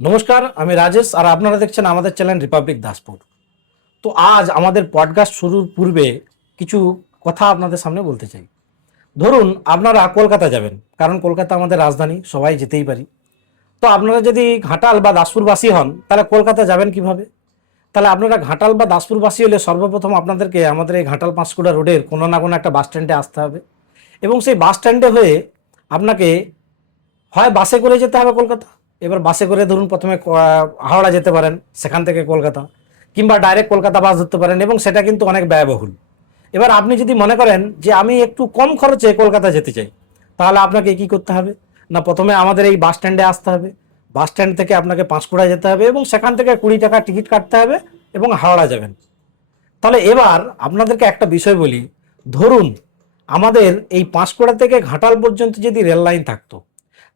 নমস্কার, আমি রাজেশ আর আপনারা দেখছেন আমাদের চ্যানেল রিপাবলিক দাসপুর। তো আজ আমাদের পডকাস্ট শুরুর পূর্বে কিছু কথা আপনাদের সামনে বলতে চাই। ধরুন আপনারা কলকাতা যাবেন, কারণ কলকাতা আমাদের রাজধানী, সবাই যেতেই পারি। তো আপনারা যদি ঘাটাল বা দাসপুরবাসী হন তাহলে কলকাতা যাবেন কিভাবে? তাহলে আপনারা ঘাটাল বা দাসপুরবাসী হলে সর্বপ্রথম আপনাদেরকে আমাদের এই ঘাটাল পাঁশকুড়া রোডের কোনো না কোনো একটা বাস স্ট্যান্ডে আসতে হবে, এবং সেই বাস স্ট্যান্ডে হয়ে আপনাকে হয় বাসে করে যেতে হবে কলকাতা। এবার বাসে করে ধরুন প্রথমে হাওড়া যেতে পারেন, সেখান থেকে কলকাতা, কিংবা ডাইরেক্ট কলকাতা বাস ধরতে পারেন, এবং সেটা কিন্তু অনেক ব্যয়বহুল। এবার আপনি যদি মনে করেন যে আমি একটু কম খরচে কলকাতা যেতে চাই, তাহলে আপনাকে কি করতে হবে না, প্রথমে আমাদের এই বাস স্ট্যান্ডে আসতে হবে। বাস স্ট্যান্ড থেকে আপনাকে পাঁশকুড়া যেতে হবে এবং সেখান থেকে 20 টাকা টিকিট কাটতে হবে এবং হাওড়া যাবেন। তাহলে এবার আপনাদেরকে একটা বিষয় বলি। ধরুন আমাদের এই পাঁশকুড়া থেকে ঘাটাল পর্যন্ত যদি রেল লাইন থাকতো,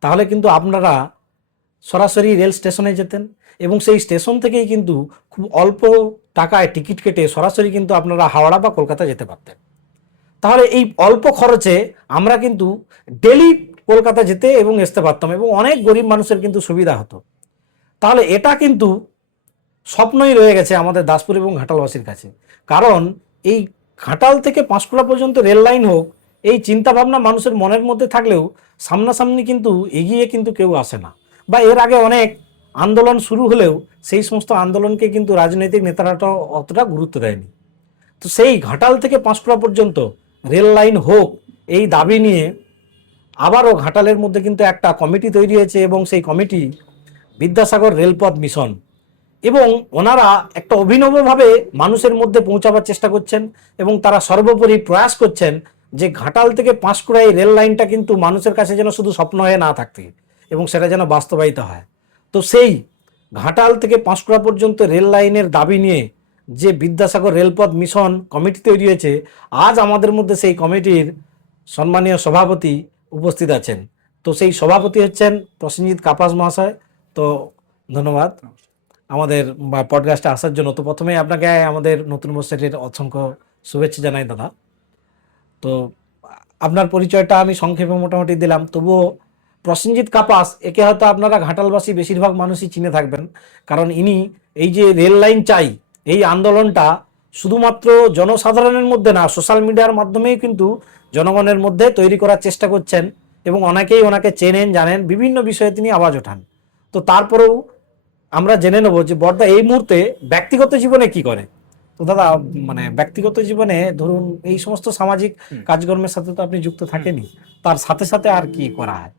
তাহলে কিন্তু আপনারা সরাসরি রেল স্টেশনে যেতেন, এবং সেই স্টেশন থেকেই কিন্তু খুব অল্প টাকায় টিকিট কেটে সরাসরি কিন্তু আপনারা হাওড়া বা কলকাতা যেতে পারতেন। তাহলে এই অল্প খরচে আমরা কিন্তু ডেলি কলকাতা যেতে এবং আসতে পারতাম, এবং অনেক গরিব মানুষের কিন্তু সুবিধা হতো। তাহলে এটা কিন্তু স্বপ্নই রয়ে গেছে আমাদের দাসপুর এবং ঘাটালবাসীর কাছে। কারণ এই ঘাটাল থেকে পাঁশকুড়া পর্যন্ত রেল লাইন হোক, এই চিন্তাভাবনা মানুষের মনের মধ্যে থাকলেও সামনাসামনি কিন্তু এগিয়ে কিন্তু কেউ আসে না। বা এর আগে অনেক আন্দোলন শুরু হলেও সেই সমস্ত আন্দোলনকে কিন্তু রাজনৈতিক নেতারাটা অতটা গুরুত্ব দেয়নি। তো সেই ঘাটাল থেকে পাঁশকুড়া পর্যন্ত রেল লাইন হোক, এই দাবি নিয়ে আবারও ঘাটালের মধ্যে কিন্তু একটা কমিটি তৈরি হয়েছে, এবং সেই কমিটি বিদ্যাসাগর রেলপথ মিশন, এবং ওনারা একটা অভিনবভাবে মানুষের মধ্যে পৌঁছাবার চেষ্টা করছেন, এবং তারা সর্বোপরি প্রয়াস করছেন যে ঘাটাল থেকে পাঁশকুড়া এই রেল লাইনটা কিন্তু মানুষের কাছে যেন শুধু স্বপ্ন হয়ে না থাকতে, এবং সেটা যেন বাস্তবায়িত হয়। তো সেই ঘাটাল থেকে পাঁশকুড়া পর্যন্ত রেল লাইনের দাবি নিয়ে যে বিদ্যাসাগর রেলপথ মিশন কমিটি তৈরি হয়েছে, আজ আমাদের মধ্যে সেই কমিটির সম্মানীয় সভাপতি উপস্থিত আছেন। তো সেই সভাপতি হচ্ছেন প্রসেনজিৎ কাপাস মহাশয়। তো ধন্যবাদ আমাদের পডকাস্টে আসার জন্য। তো প্রথমে আপনাকে আমাদের নতুন বছরের অসংখ্য শুভেচ্ছা জানাই দাদা। তো আপনার পরিচয়টা আমি সংক্ষেপে মোটামুটি দিলাম, তবুও প্রসেনজিৎ কাপাস, একে হয়তো আপনারা ঘাটালবাসী বেশিরভাগ মানুষই চিনে থাকবেন, কারণ ইনি এই যে রেল লাইন চাই এই আন্দোলনটা শুধুমাত্র জনসাধারণের মধ্যে না, সোশ্যাল মিডিয়ার মাধ্যমেই কিন্তু জনগণের মধ্যে তৈরি করার চেষ্টা করছেন, এবং অনেকেই ওনাকে চেনেন, জানেন, বিভিন্ন বিষয়ে তিনি আওয়াজ ওঠান। তো তারপরেও আমরা জেনে নেব যে বড়দা এই মুহূর্তে ব্যক্তিগত জীবনে কি করে। তো দাদা, মানে ব্যক্তিগত জীবনে ধরুন এই সমস্ত সামাজিক কাজকর্মের সাথে তো আপনি যুক্ত থাকেনই, তার সাথে সাথে আর কি করা হয়?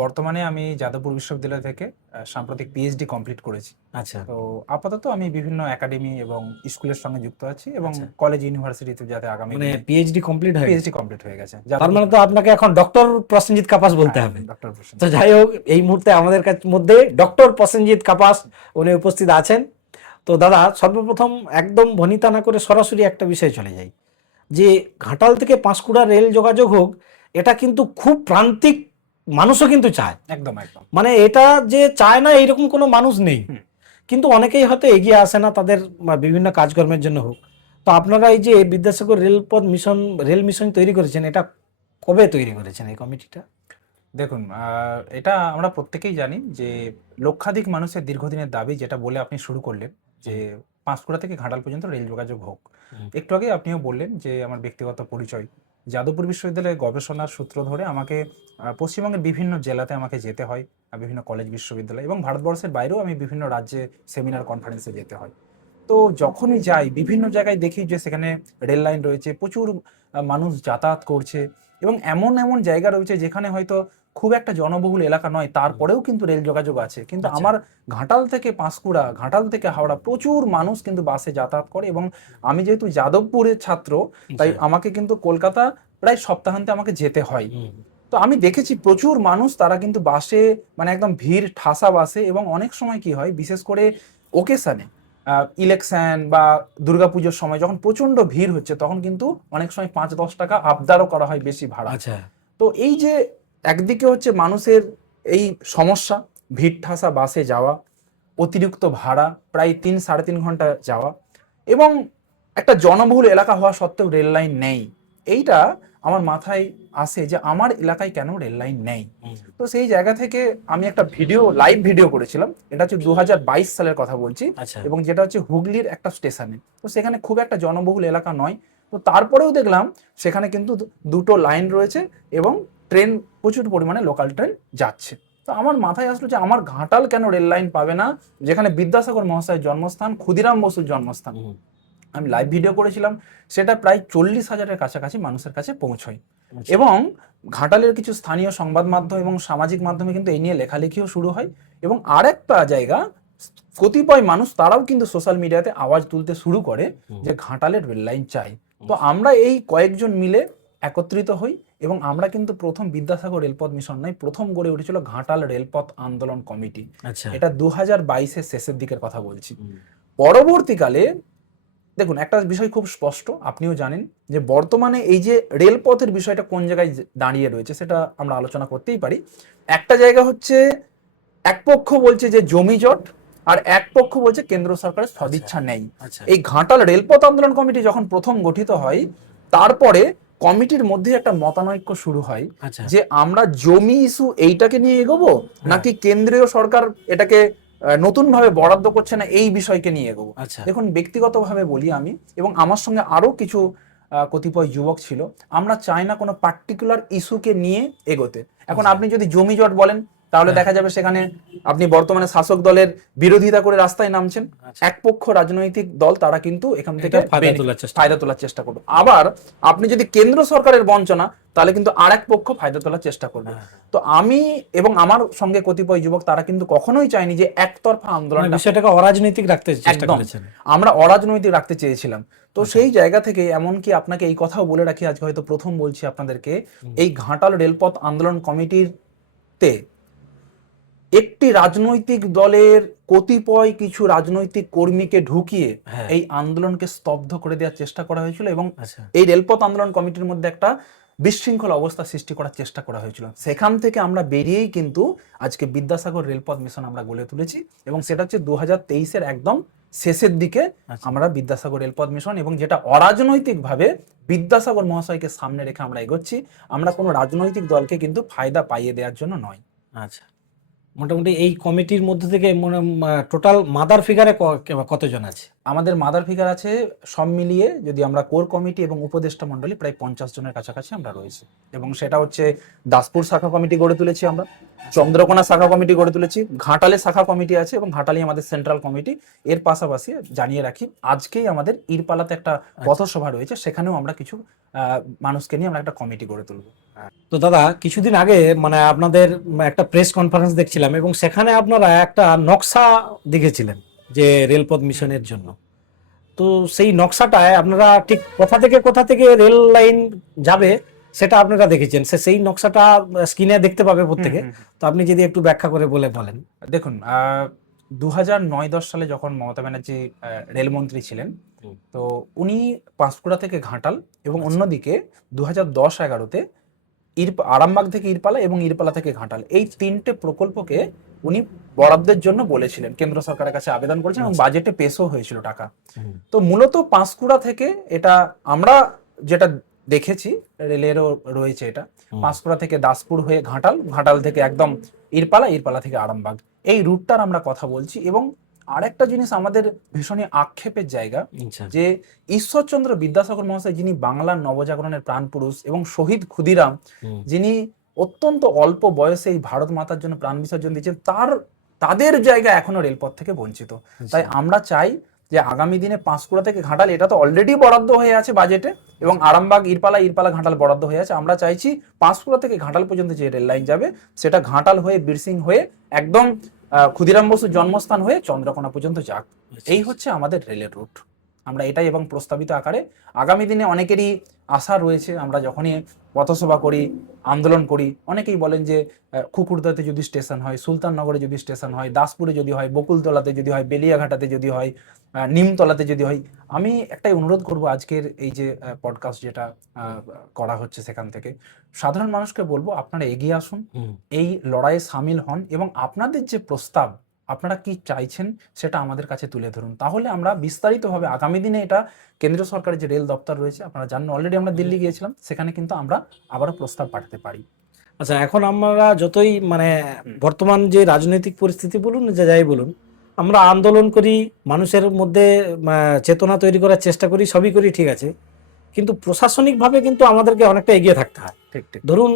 বর্তমানে আমি যাদবপুর বিশ্ববিদ্যালয় থেকে সাম্প্রতিক পিএইচডি কমপ্লিট করেছি। আচ্ছা। তো আপাতত আমি বিভিন্ন একাডেমি এবং স্কুলের সঙ্গে যুক্ত আছি, এবং আচ্ছা। কলেজ ইউনিভার্সিটিতে যাতে আগামী মানে দিনে পিএইচডি কমপ্লিট হয়ে গেছে? পিএইচডি কমপ্লিট হয়ে গেছে। তার মানে তো আপনাকে এখন ডক্টর প্রসেনজিৎ কাপাস বলতে হবে। ডক্টর প্রসেন। তো যাই হোক, এই মুহূর্তে আমাদের মধ্যে ডক্টর প্রসেনজিৎ কাপাস উনি উপস্থিত আছেন। তো দাদা, সর্বপ্রথম একদম ভনিতা না করে সরাসরি একটা বিষয় চলে যাই, যে ঘাটাল থেকে পাঁশকুড়া রেল যোগাযোগ হোক, এটা কিন্তু খুব প্রান্তিক মানুষও কিন্তু চায়। একদম একদম। মানে এটা যে চায় না এইরকম কোনো মানুষ নেই, কিন্তু অনেকেই হয়তো এগিয়ে আসে না তাদের বিভিন্ন কাজকর্মের জন্য হোক। তো আপনারা এই যে বিদ্যাসাগর রেলপথ মিশন, রেল মিশন তৈরি করেছেন, এটা কবে তৈরি করেছেন এই কমিটিটা? দেখুন, এটা আমরা প্রত্যেকেই জানি যে লক্ষাধিক মানুষের দীর্ঘদিনের দাবি, যেটা বলে আপনি শুরু করলেন যে পাঁশকুড়া থেকে ঘাটাল পর্যন্ত রেল যোগাযোগ হোক। একটু আগে আপনিও বললেন যে আমার ব্যক্তিগত পরিচয়, যাদবপুর বিশ্ববিদ্যালয়ে গবেষণার সূত্র ধরে আমাকে পশ্চিমবঙ্গের বিভিন্ন জেলাতে আমাকে যেতে হয়, বিভিন্ন কলেজ বিশ্ববিদ্যালয় এবং ভারতবর্ষের বাইরেও আমি বিভিন্ন রাজ্যে সেমিনার কনফারেন্সে যেতে হয়। তো যখনই যাই বিভিন্ন জায়গায় দেখি যে সেখানে রেল লাইন রয়েছে, প্রচুর মানুষ যাতায়াত করছে, এবং এমন এমন জায়গা রয়েছে যেখানে হয়তো খুব একটা জনবহুল এলাকা নয়, তারপরেও কিন্তু রেল যোগাযোগ আছে। কিন্তু আচ্ছা। আমার ঘাটাল থেকে পাঁশকুড়া, ঘাটাল থেকে হাওড়া প্রচুর মানুষ কিন্তু বাসে যাতায়াত করে, এবং আমি যেহেতু যাদবপুরের ছাত্র, তাই আচ্ছা। আমাকে কিন্তু কলকাতা প্রায় সপ্তাহান্তে আমাকে যেতে হয়। হুম। তো আমি দেখেছি প্রচুর মানুষ তারা কিন্তু বাসে, মানে একদম ভিড় ঠাসা বাসে, এবং অনেক সময় কি হয় বিশেষ করে ওকেশনে, ইলেকশন বা দুর্গাপুজোর সময় যখন প্রচন্ড ভিড় হচ্ছে, তখন কিন্তু অনেক সময় 5-10 টাকা আবদারও করা হয় বেশি ভাড়া। আচ্ছা। তো এই যে একদিকে হচ্ছে মানুষের এই সমস্যা, ভিড় ঠাসা বাসে যাওয়া, অতিরিক্ত ভাড়া, প্রায় 3-3.5 ঘন্টা যাওয়া, এবং একটা জনবহুল এলাকা হওয়া সত্ত্বেও রেল লাইন নেই, এইটা আমার মাথায় আসে যে আমার এলাকায় কেন রেল লাইন নেই। হুম, তো সেই জায়গা থেকে আমি একটা লাইভ ভিডিও করেছিলাম, এটা হচ্ছে 2022 সালের কথা বলছি, আচ্ছা, এবং যেটা হচ্ছে হুগলির একটা স্টেশনে। তো সেখানে খুব একটা জনবহুল এলাকা নয়, তো তারপরেও দেখলাম সেখানে কিন্তু দুটো লাইন রয়েছে এবং ট্রেন, প্রচুর পরিমাণে লোকাল ট্রেন যাচ্ছে। তো আমার মাথায় আসলো যে আমার ঘাটাল কেন রেল লাইন পাবে না, যেখানে বিদ্যাসাগর মহাশয়ের জন্মস্থান, ক্ষুদিরাম বসুর জন্মস্থান। হুম, আমি লাইভ ভিডিও করেছিলাম, সেটা প্রায় 40,000-এর কাছাকাছি মানুষের কাছে পৌঁছয়। আচ্ছা, এবং ঘাটালের কিছু স্থানীয় সংবাদ মাধ্যম এবং সামাজিক মাধ্যমে কিন্তু এই নিয়ে লেখালেখিও শুরু হয়। এবং আরেকটা জায়গা, কতিপয় মানুষ তারাও কিন্তু সোশ্যাল মিডিয়াতে আওয়াজ তুলতে শুরু করে হুম, যে ঘাটালের রেল লাইন চাই। তো আমরা এই কয়েকজন মিলে একত্রিত হই এবং আমরা কিন্তু প্রথম বিদ্যাসাগর রেলপথ মিশন নয়, প্রথম গড়ে উঠেছিল ঘাটাল রেলপথ আন্দোলন কমিটি। আচ্ছা, এটা 2022-এর শেষের দিকের কথা বলছি। হুম, পরবর্তীকালে দেখুন, একটা বিষয় খুব স্পষ্ট, আপনিও জানেন যে বর্তমানে এই যে রেলপথের বিষয়টা কোন জায়গায় দাঁড়িয়ে রয়েছে সেটা আমরা আলোচনা করতেই পারি। একটা জায়গা হচ্ছে, এক পক্ষ বলছে যে জমি জট, আর এক পক্ষ বলছে কেন্দ্র সরকারের আচ্ছা, সদিচ্ছা নেই। আচ্ছা, এই ঘাটাল রেলপথ আন্দোলন কমিটি যখন প্রথম গঠিত হয়, তারপরে কমিটির মধ্যে একটা মতানৈক্য শুরু হয় আচ্ছা, যে আমরা জমি ইস্যু এইটাকে নিয়ে এগোবো, হ্যাঁ, নাকি কেন্দ্রীয় সরকার এটাকে নতুন ভাবে বরাদ্দ করছে না এই বিষয়কে নিয়ে এগোবো। আচ্ছা, দেখুন, ব্যক্তিগতভাবে বলি আমি, এবং আমার সঙ্গে আরো কিছু কতিপয় যুবক ছিল, আমরা চাই না কোনো পার্টিকুলার ইস্যুকে নিয়ে এগোতে। এখন আচ্ছা, আপনি যদি জমি জট বলেন, তাহলে হ্যাঁ, দেখা যাবে সেখানে আপনি বর্তমানে শাসক দলের বিরোধিতা করে রাস্তায় নামছেন। আচ্ছা, এক পক্ষ রাজনৈতিক দল তারা কিন্তু এখান থেকে এটা ফায়দা তোলার চেষ্টা ফায়দা তোলার চেষ্টা করবে। আবার আপনি যদি কেন্দ্র সরকারের বঞ্চনা, তাহলে কিন্তু আর এক পক্ষ ফায়দা তোলার চেষ্টা করবে। হ্যাঁ, তো আমি এবং আমার সঙ্গে কতিপয় যুবক তারা কিন্তু কখনোই চাইনি যে একতরফা মানে আন্দোলনটা। বিষয়টাকে অরাজনৈতিক রাখতে চেষ্টা একদম, করেছেন। আমরা অরাজনৈতিক রাখতে চেয়েছিলাম। তো আচ্ছা, সেই জায়গা থেকে, এমনকি আপনাকে এই কথাও বলে রাখি, আজকে হয়তো প্রথম বলছি আপনাদেরকে, হুম, এই ঘাটাল রেলপথ আন্দোলন কমিটিতে একটি রাজনৈতিক দলের কতিপয় কিছু রাজনৈতিক কর্মীকে ঢুকিয়ে হ্যাঁ, এই আন্দোলনকে স্তব্ধ করে দেওয়ার চেষ্টা করা হয়েছিল, এবং আচ্ছা, এই রেলপথ আন্দোলন কমিটির মধ্যে একটা বিশৃঙ্খল অবস্থা সৃষ্টি করার চেষ্টা করা হয়েছিল। সেখান থেকে আমরা বেরিয়েই কিন্তু আজকে বিদ্যাসাগর রেলপথ মিশন আমরা গড়ে তুলেছি, এবং সেটা হচ্ছে 2023-এর একদম শেষের দিকে আচ্ছা, আমরা বিদ্যাসাগর রেলপথ মিশন, এবং যেটা অরাজনৈতিকভাবে বিদ্যাসাগর মহাশয়কে সামনে রেখে আমরা এগোচ্ছি। আমরা কোনো রাজনৈতিক দলকে কিন্তু ফায়দা পাইয়ে দেওয়ার জন্য নয়। আচ্ছা। মোটামুটি এই কমিটির মধ্যে থেকে টোটাল মাদার ফিগারে কতজন আছে? আমাদের মাদার ফিগার আছে সব মিলিয়ে, যদি আমরা কোর কমিটি এবং উপদেষ্টা মণ্ডলী, প্রায় 50 জনের কাছাকাছি আমরা রয়েছি। এবং সেটা হচ্ছে দাসপুর শাখা কমিটি গড়ে তুলেছি আমরা, চন্দ্রকোনা শাখা কমিটি গড়ে তুলেছি, ঘাটালে শাখা কমিটি আছে, এবং ঘাটালে আমাদের সেন্ট্রাল কমিটি। এর পাশাপাশি জানিয়ে রাখি, আজকেই আমাদের ইরপালাতে একটা পথসভা রয়েছে, সেখানেও আমরা কিছু মানুষকে নিয়ে আমরা একটা কমিটি গড়ে তুলবো। তো দাদা, কিছুদিন আগে মানে আপনাদের একটা প্রেস কনফারেন্স দেখছিলাম এবং সেখানে আপনারা একটা নকশা দেখেছিলেন যে রেলপথ মিশনের জন্য। তো সেই নকশাটায় আপনারা ঠিক কোথা থেকে রেল লাইন যাবে সেটা আপনারা দেখেছেন, সেই নকশাটা স্ক্রিনে দেখতে পাবে হুম, প্রত্যেকে। হুম, তো আপনি যদি একটু ব্যাখ্যা করে বলেন। দেখুন, 2009-10 সালে যখন মমতা ব্যানার্জি রেলমন্ত্রী ছিলেন, হুম, তো উনি পাঁশকুড়া থেকে ঘাটাল, এবং আচ্ছা, অন্যদিকে 2010-11-তে আরামবাগ থেকে ইরপালা এবং ইরপালা থেকে ঘাটাল, এই তিনটে প্রকল্পকে উনি বরাদ্দের জন্য বলেছিলেন, কেন্দ্র সরকারের কাছে আবেদন করেছেন, এবং আচ্ছা, বাজেটে পেশও হয়েছিল টাকা। হুম, তো মূলত পাঁশকুড়া থেকে, এটা আমরা যেটা দেখেছি, রেলেরও রয়েছে এটা, হুম, পাঁশকুড়া থেকে দাসপুর হয়ে ঘাটাল, ঘাটাল থেকে একদম ইরপালা, ইরপালা থেকে আরামবাগ, এই রুটটার আমরা কথা বলছি। এবং আরেকটা জিনিস আমাদের ভীষণই আক্ষেপের জায়গা, আচ্ছা, যে ঈশ্বরচন্দ্র বিদ্যাসাগর মহাশয়, যিনি বাংলার নবজাগরণের প্রাণপুরুষ, এবং শহীদ ক্ষুদিরাম, হুম, যিনি অত্যন্ত অল্প বয়সে এই ভারত মাতার জন্য প্রাণ বিসর্জন দিয়েছেন, তাদের জায়গা এখনো রেলপথ থেকে বঞ্চিত। তাই আচ্ছা, আমরা চাই যে আগামী দিনে পাঁশকুড়া থেকে ঘাটাল, এটা তো অলরেডি বরাদ্দ হয়ে আছে বাজেটে, এবং আরামবাগ ইরপালা, ইরপালা ঘাটাল বরাদ্দ হয়ে আছে। আমরা চাইছি পাঁশকুড়া থেকে ঘাটাল পর্যন্ত যে রেল লাইন যাবে, সেটা ঘাটাল হয়ে, বীরসিং হয়ে, একদম ক্ষুদিরাম বসুর জন্মস্থান হয়ে চন্দ্রকোনা পর্যন্ত যাক। আচ্ছা, এই হচ্ছে আমাদের রেলের রুট। আমরা এটাই, এবং প্রস্তাবিত আকারে আগামী দিনে অনেকেরই আশা রয়েছে, আমরা যখনই পথসভা করি, আন্দোলন করি, অনেকেই বলেন যে কুকুরদাতে যদি স্টেশন হয়, সুলতাননগরে যদি স্টেশন হয়, দাসপুরে যদি হয়, বকুলতলাতে যদি হয়, বেলিয়াঘাটাতে যদি হয়, নিমতলাতে যদি হয়। আমি একটাই অনুরোধ করব, আজকের এই যে পডকাস্ট যেটা করা হচ্ছে, সেখান থেকে সাধারণ মানুষকে বলবো, আপনারা এগিয়ে আসুন, হুম, এই লড়াইয়ে সামিল হন, এবং আপনাদের যে প্রস্তাব, আপনারা কি চাইছেন সেটা আমাদের কাছে তুলে ধরুন, তাহলে আমরা বিস্তারিতভাবে আগামী দিনে এটা কেন্দ্রীয় সরকারের যে রেল দপ্তর রয়েছে, আপনারা জানেন অলরেডি আমরা দিল্লি গিয়েছিলাম, সেখানে কিন্তু আমরা আবারও প্রস্তাব পাঠাতে পারি। আচ্ছা, এখন আমরা যতই মানে বর্তমান যে রাজনৈতিক পরিস্থিতি বলুন যে যাই বলুন, আমরা আন্দোলন করি, মানুষের মধ্যে চেতনা তৈরি করার চেষ্টা করি, সবই করি, ঠিক আছে, কিন্তু প্রশাসনিকভাবে কিন্তু আমাদেরকে অনেকটা এগিয়ে থাকতে হয়। ঠিক ঠিক ধরুন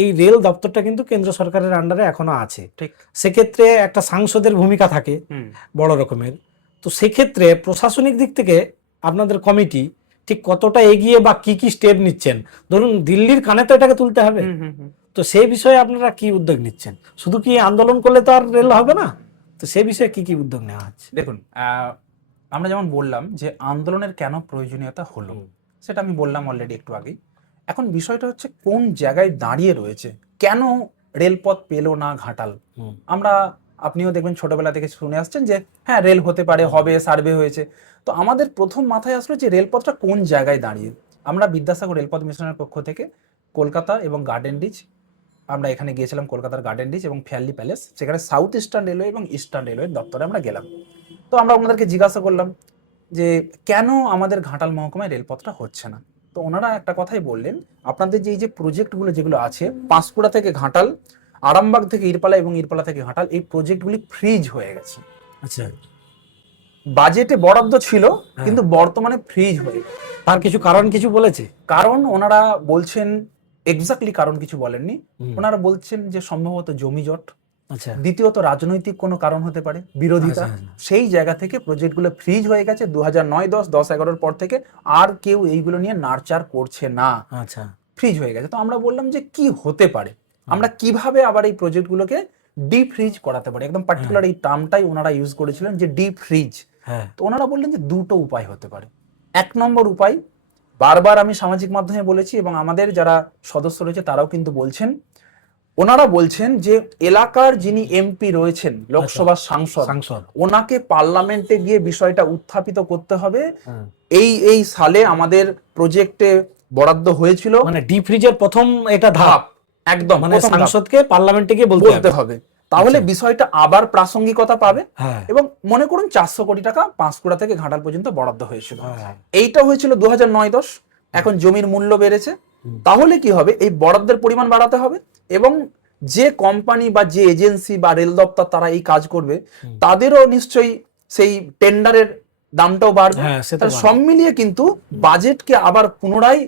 এই রেল দপ্তরটা কিন্তু কেন্দ্র সরকারের আন্ডারে এখনো আছে, ঠিক। সেক্ষেত্রে একটা সাংসদের ভূমিকা থাকে বড় রকমের। তো সেক্ষেত্রে প্রশাসনিক দিক থেকে আপনাদের কমিটি ঠিক কতটা এগিয়ে বা কি কি স্টেপ নিচ্ছেন? ধরুন দিল্লির কানে তো এটাকে তুলতে হবে, তো সেই বিষয়ে আপনারা কি উদ্যোগ নিচ্ছেন? শুধু কি আন্দোলন করলে তো আর রেল হবে না, তো সেই বিষয়ে কি কি উদ্যোগ নেওয়া হচ্ছে? দেখুন, আমরা যেমন বললাম যে আন্দোলনের কেন প্রয়োজনীয়তা হলো, সেটা আমি বললাম অলরেডি একটু আগেই। এখন বিষয়টা হচ্ছে কোন জায়গায় দাঁড়িয়ে রয়েছে, কেন রেলপথ পেলো না ঘাটাল। আমরা, আপনিও দেখবেন ছোটবেলা থেকে শুনে আসছেন যে হ্যাঁ রেল হতে পারে, হবে, সার্ভে হয়েছে। তো আমাদের প্রথম মাথায় আসলো যে রেলপথটা কোন জায়গায় দাঁড়িয়ে। আমরা বিদ্যাসাগর রেলপথ মিশনের পক্ষ থেকে কলকাতা এবং গার্ডেন রিচ, আমরা এখানে গিয়েছিলাম কলকাতার গার্ডেন রিচ এবং ফেয়ারলি প্যালেস, সেখানে সাউথ ইস্টার্ন রেলওয়ে এবং ইস্টার্ন রেলওয়ের দপ্তরে আমরা গেলাম। তো আমরা ওনাদেরকে জিজ্ঞাসা করলাম যে কেন আমাদের ঘাটাল মহকুমায় রেলপথটা হচ্ছে না। তো ওনারা একটা কথাই বললেন, আপনাদের যে এই যে প্রজেক্টগুলো যেগুলো আছে, পাঁশকুড়া থেকে ঘাটাল, আরামবাগ থেকে ইরপালা এবং ইরপালা থেকে ঘাটাল, এই প্রজেক্টগুলি ফ্রিজ হয়ে গেছে। আচ্ছা, বাজেটে বরাদ্দ ছিল কিন্তু বর্তমানে ফ্রিজ হয়ে গেছে। তার কিছু কারণ কিছু বলেছে? কারণ ওনারা বলছেন, এক্স্যাক্টলি কারণ কিছু বলেননি, ওনারা বলছেন যে সম্ভবত জমি জট, আচ্ছা, দ্বিতীয়ত রাজনৈতিক কোনো কারণ হতে পারে, বিরোধিতা। সেই জায়গা থেকে প্রজেক্টগুলো ফ্রিজ হয়ে গেছে 2009-10, 10-11 পর থেকে আর কেউ এইগুলো নিয়ে নাড়চার করছে না। আচ্ছা, ফ্রিজ হয়ে গেছে। তো আমরা বললাম যে কি হতে পারে, আমরা কিভাবে আবার এই প্রজেক্টগুলোকে ডিপ ফ্রিজ করাতে পারি। একদম পার্টিকুলার এই টার্মটাই ওনারা ইউজ করেছিলেন যে ডিপ ফ্রিজ। তো ওনারা বললেন যে দুটো উপায় হতে পারে। এক নম্বর উপায়, বারবার আমি সামাজিক মাধ্যমে বলেছি এবং আমাদের যারা সদস্য রয়েছে তারাও কিন্তু বলছেন, ওনারা বলছেন যে এলাকার যিনি এমপি রয়েছেন, লোকসভার সাংসদ, ওনাকে পার্লামেন্টে গিয়ে বিষয়টা উত্থাপিত করতে হবে। এই সালে আমাদের প্রজেক্টে বরাদ্দ হয়েছিল, মানে ডিপ ফ্রিজের প্রথম এটা ধাপ, একদম মানে সাংসদকে পার্লামেন্টে গিয়ে বলতে হবে, তাহলে বিষয়টা আবার প্রাসঙ্গিকতা পাবে। এবং মনে করুন 400 কোটি টাকা পাঁশকুড়া থেকে ঘাটাল পর্যন্ত বরাদ্দ হয়েছিল, এইটা হয়েছিল 2009-10। এখন জমির মূল্য বেড়েছে, তাহলে কি হবে, এই বরাদ্দের পরিমাণ বাড়াতে হবে এবং যে কোম্পানি বা যে এজেন্সি বা রেল দপ্তর তারা এই কাজ করবে তাদেরও নিশ্চয়ই সেই টেন্ডারের দামটাও বাড়বে। সব মিলিয়ে কিন্তু বাজেটকে আবার পুনরায়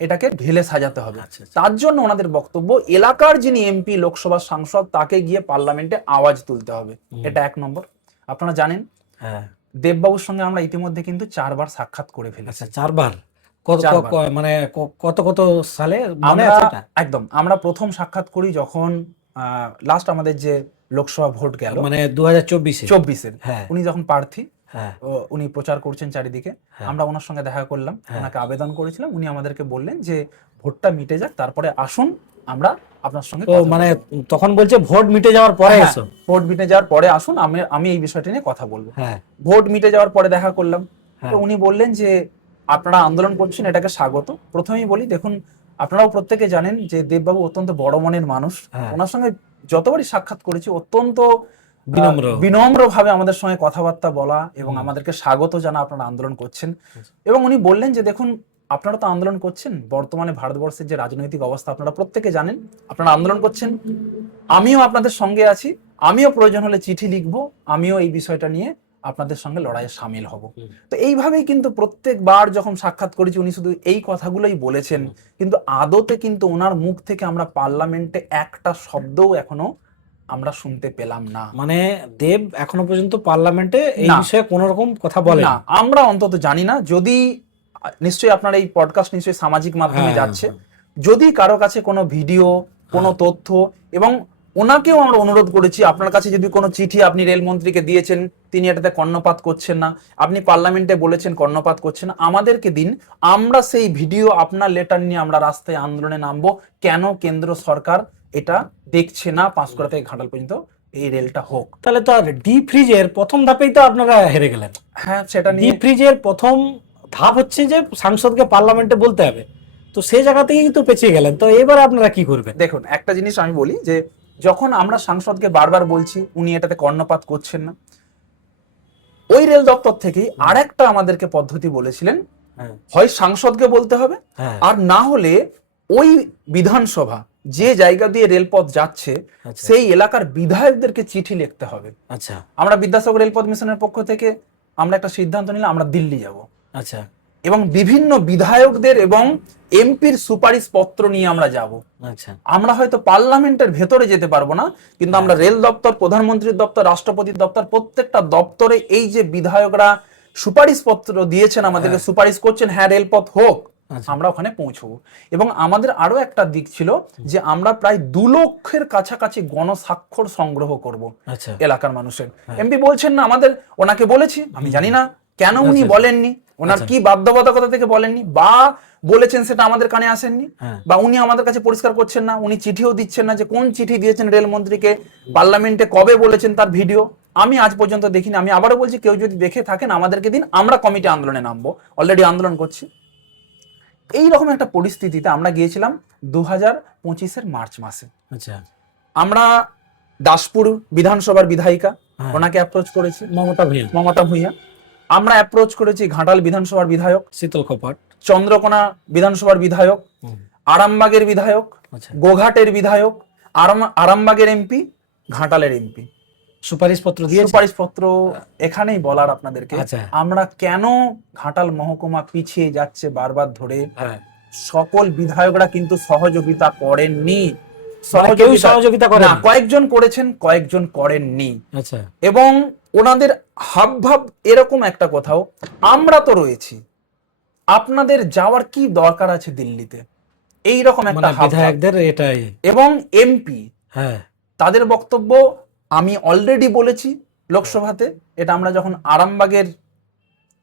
এটাকে ঢেলে সাজাতে হবে। তার জন্য ওনাদের বক্তব্য, এলাকার যিনি এমপি, লোকসভার সাংসদ, তাকে গিয়ে পার্লামেন্টে আওয়াজ তুলতে হবে। এটা এক নম্বর। আপনারা জানেন দেববাবুর সঙ্গে আমরা ইতিমধ্যে কিন্তু 4 বার সাক্ষাৎ করে ফেলেছি। 4 বার? মানে কত কত সালে? একদম আমরা প্রথম সাক্ষাৎ করি যখন লাস্ট আমাদের যে লোকসভা ভোট গেল, মানে 2024-এর, উনি যখন প্রার্থী, উনি প্রচার করছেন চারিদিকে, আমরা ওনার সঙ্গে দেখা করলাম, ওনাকে আবেদন করেছিলাম, উনি আমাদেরকে বললেন যে ভোটটা মিটে যাক, তারপরে আসুন আমরা আপনার সঙ্গে। মানে তখন বলছে ভোট মিটে যাওয়ার পরে এসো, ভোট মিটে যাওয়ার পরে আসুন, আমি এই বিষয়টা নিয়ে কথা বলবো। ভোট মিটে যাওয়ার পরে দেখা করলাম, তো উনি বললেন যে আপনারা আন্দোলন করছেন, এটাকে স্বাগত। প্রথমেই বলি, দেখুন আপনারাও প্রত্যেকে জানেন যে দেববাবু অত্যন্ত বড় মনের মানুষ, ওনার সঙ্গে যতবারই সাক্ষাৎ করেছি অত্যন্ত বিনম্র ভাবে আমাদের সঙ্গে কথাবার্তা বলা এবং আমাদেরকে স্বাগত জানা আপনারা আন্দোলন করছেন। এবং উনি বললেন যে দেখুন আপনারা তো আন্দোলন করছেন, বর্তমানে ভারতবর্ষের যে রাজনৈতিক অবস্থা আপনারা প্রত্যেকে জানেন, আপনারা আন্দোলন করছেন, আমিও আপনাদের সঙ্গে আছি, আমিও প্রয়োজন হলে চিঠি লিখবো, আমিও এই বিষয়টা নিয়ে আপনাদের সঙ্গে লড়াইয়ে সামিল হব। তো এইভাবেই কিন্তু প্রত্যেকবার যখন সাক্ষাৎ করেছি উনি শুধু এই কথাগুলোই বলেছেন, কিন্তু আদতে কিন্তু ওনার মুখ থেকে আমরা পার্লামেন্টে একটা শব্দও এখনো আমরা শুনতে পেলাম না। মানে দেব এখনো পর্যন্ত পার্লামেন্টে এই বিষয়ে কোনো রকম কথা বলে না, আমরা অন্তত জানি না। যদি নিশ্চয়ই আপনার এই পডকাস্ট নিশ্চয়ই সামাজিক মাধ্যমে যাচ্ছে, যদি কারো কাছে কোনো ভিডিও, কোনো তথ্য, এবং ওনাকেও আমরা অনুরোধ করেছি, আপনার কাছে যদি কোনো চিঠি আপনি রেলমন্ত্রীকে দিয়েছেন, তিনি এটাতে কর্ণপাত করছেন না, আপনি পার্লামেন্টে বলেছেন কর্ণপাত করছেন না, আমাদেরকে দিন, আমরা সেই ভিডিও, আপনার লেটার নিয়ে আমরা রাস্তায় আন্দোলনে নামবো। কেন কেন্দ্র সরকার এটা দেখছে না পাঁশকুড়া থেকে ঘাটাল পর্যন্ত এই রেলটা হোক? তাহলে তো আর ডিপ ফ্রিজের প্রথম ধাপেই তো আপনারা হেরে গেলেন। সেটা নিয়ে ডিপ ফ্রিজের প্রথম ধাপ হচ্ছে যে সাংসদকে পার্লামেন্টে বলতে হবে, তো সেই জায়গা থেকেই তো পেছিয়ে গেলেন। তো এবার আপনারা কি করবেন? দেখুন একটা জিনিস আমি বলি যে যখন আমরা সাংসদকে বারবার বলছি, উনি এটাতে কর্ণপাত করছেন না। ওই রেল দপ্তর থেকেই আরেকটা আমাদেরকে পদ্ধতি বলেছিলেন, হ্যাঁ হয় সাংসদকে বলতে হবে, হ্যাঁ আর না হলে ওই বিধানসভা যে জায়গা দিয়ে রেলপথ যাচ্ছে আচ্ছা সেই এলাকার বিধায়কদেরকে চিঠি লিখতে হবে। আচ্ছা আমরা বিদ্যাসাগর রেলপথ মিশনের পক্ষ থেকে আমরা একটা সিদ্ধান্ত নিলাম, আমরা দিল্লি যাব আচ্ছা এবং বিভিন্ন বিধায়কদের এবং এমপির সুপারিশ পত্র নিয়ে আমরা যাব। আচ্ছা আমরা হয়তো পার্লামেন্টের ভেতরে যেতে পারবো না, কিন্তু আমরা রেল দপ্তর, প্রধানমন্ত্রীর দপ্তর, রাষ্ট্রপতির দপ্তর, প্রত্যেকটা দপ্তরে এই যে বিধায়করা সুপারিশ পত্র দিয়েছেন আমাদেরকে, সুপারিশ করছেন হ্যাঁ রেলপথ হোক, আচ্ছা। আমরা ওখানে পৌঁছবো। এবং আমাদের আরো একটা দিক ছিল যে আমরা প্রায় 2 লক্ষের কাছাকাছি গণস্বাক্ষর সংগ্রহ করব আচ্ছা এলাকার মানুষের। এমপি বলছেন না, আমাদের ওনাকে বলেছি, আমি জানি না কেন উনি আচ্ছা। বলেননি, ওনার কি বাধ্যবাধকতা থেকে বলেননি, বা বলেছেন সেটা আমাদের কানে আসেননি, হ্যাঁ বা উনি আমাদের কাছে পরিষ্কার করছেন না, উনি চিঠিও দিচ্ছেন না যে কোন চিঠি দিয়েছেন রেলমন্ত্রীকে, পার্লামেন্টে কবে বলেছেন তার ভিডিও আমি আজ পর্যন্ত দেখিনি। আমি আবারও বলছি, কেউ যদি দেখে থাকেন আমাদেরকে দিন, আমরা কমিটি আন্দোলনে নামবো, অলরেডি আন্দোলন করছি। এইরকম একটা পরিস্থিতিতে আমরা গিয়েছিলাম 2025-এর মার্চ মাসে। আচ্ছা আমরা দাসপুর বিধানসভার বিধায়িকা, হ্যাঁ। ওনাকে অ্যাপ্রোচ করেছি, মমতা ভূঁইয়া। আমরা অ্যাপ্রোচ করেছি ঘাটাল বিধানসভার বিধায়ক, শীতল কপাট, চন্দ্রকোনা বিধানসভার বিধায়ক, আরামবাগের বিধায়ক, আচ্ছা গোঘাটের বিধায়ক, আরামবাগের এমপি, ঘাটালের এমপি। সুপারিশ পত্র দিয়ে সুপারিশপত্র এখানেই বলার আপনাদেরকে, আচ্ছা। আমরা কেন ঘাটাল মহকুমা পিছিয়ে যাচ্ছে বারবার ধরে, হ্যাঁ সকল বিধায়করা কিন্তু সহযোগিতা করেননি। কেউ সহযোগিতা করে না, কয়েকজন করেছেন, কয়েকজন করেননি। আচ্ছা এবং ওনাদের হাবভাব এরকম একটা কোথাও, আমরা তো রয়েছি, আপনাদের যাওয়ার কি দরকার আছে দিল্লিতে, এই রকম একটা হাবভাব। বিধায়কদের এটাই। এবং এমপি হ্যাঁ তাদের বক্তব্য আমি অলরেডি বলেছি লোকসভাতে, এটা আমরা যখন আরামবাগের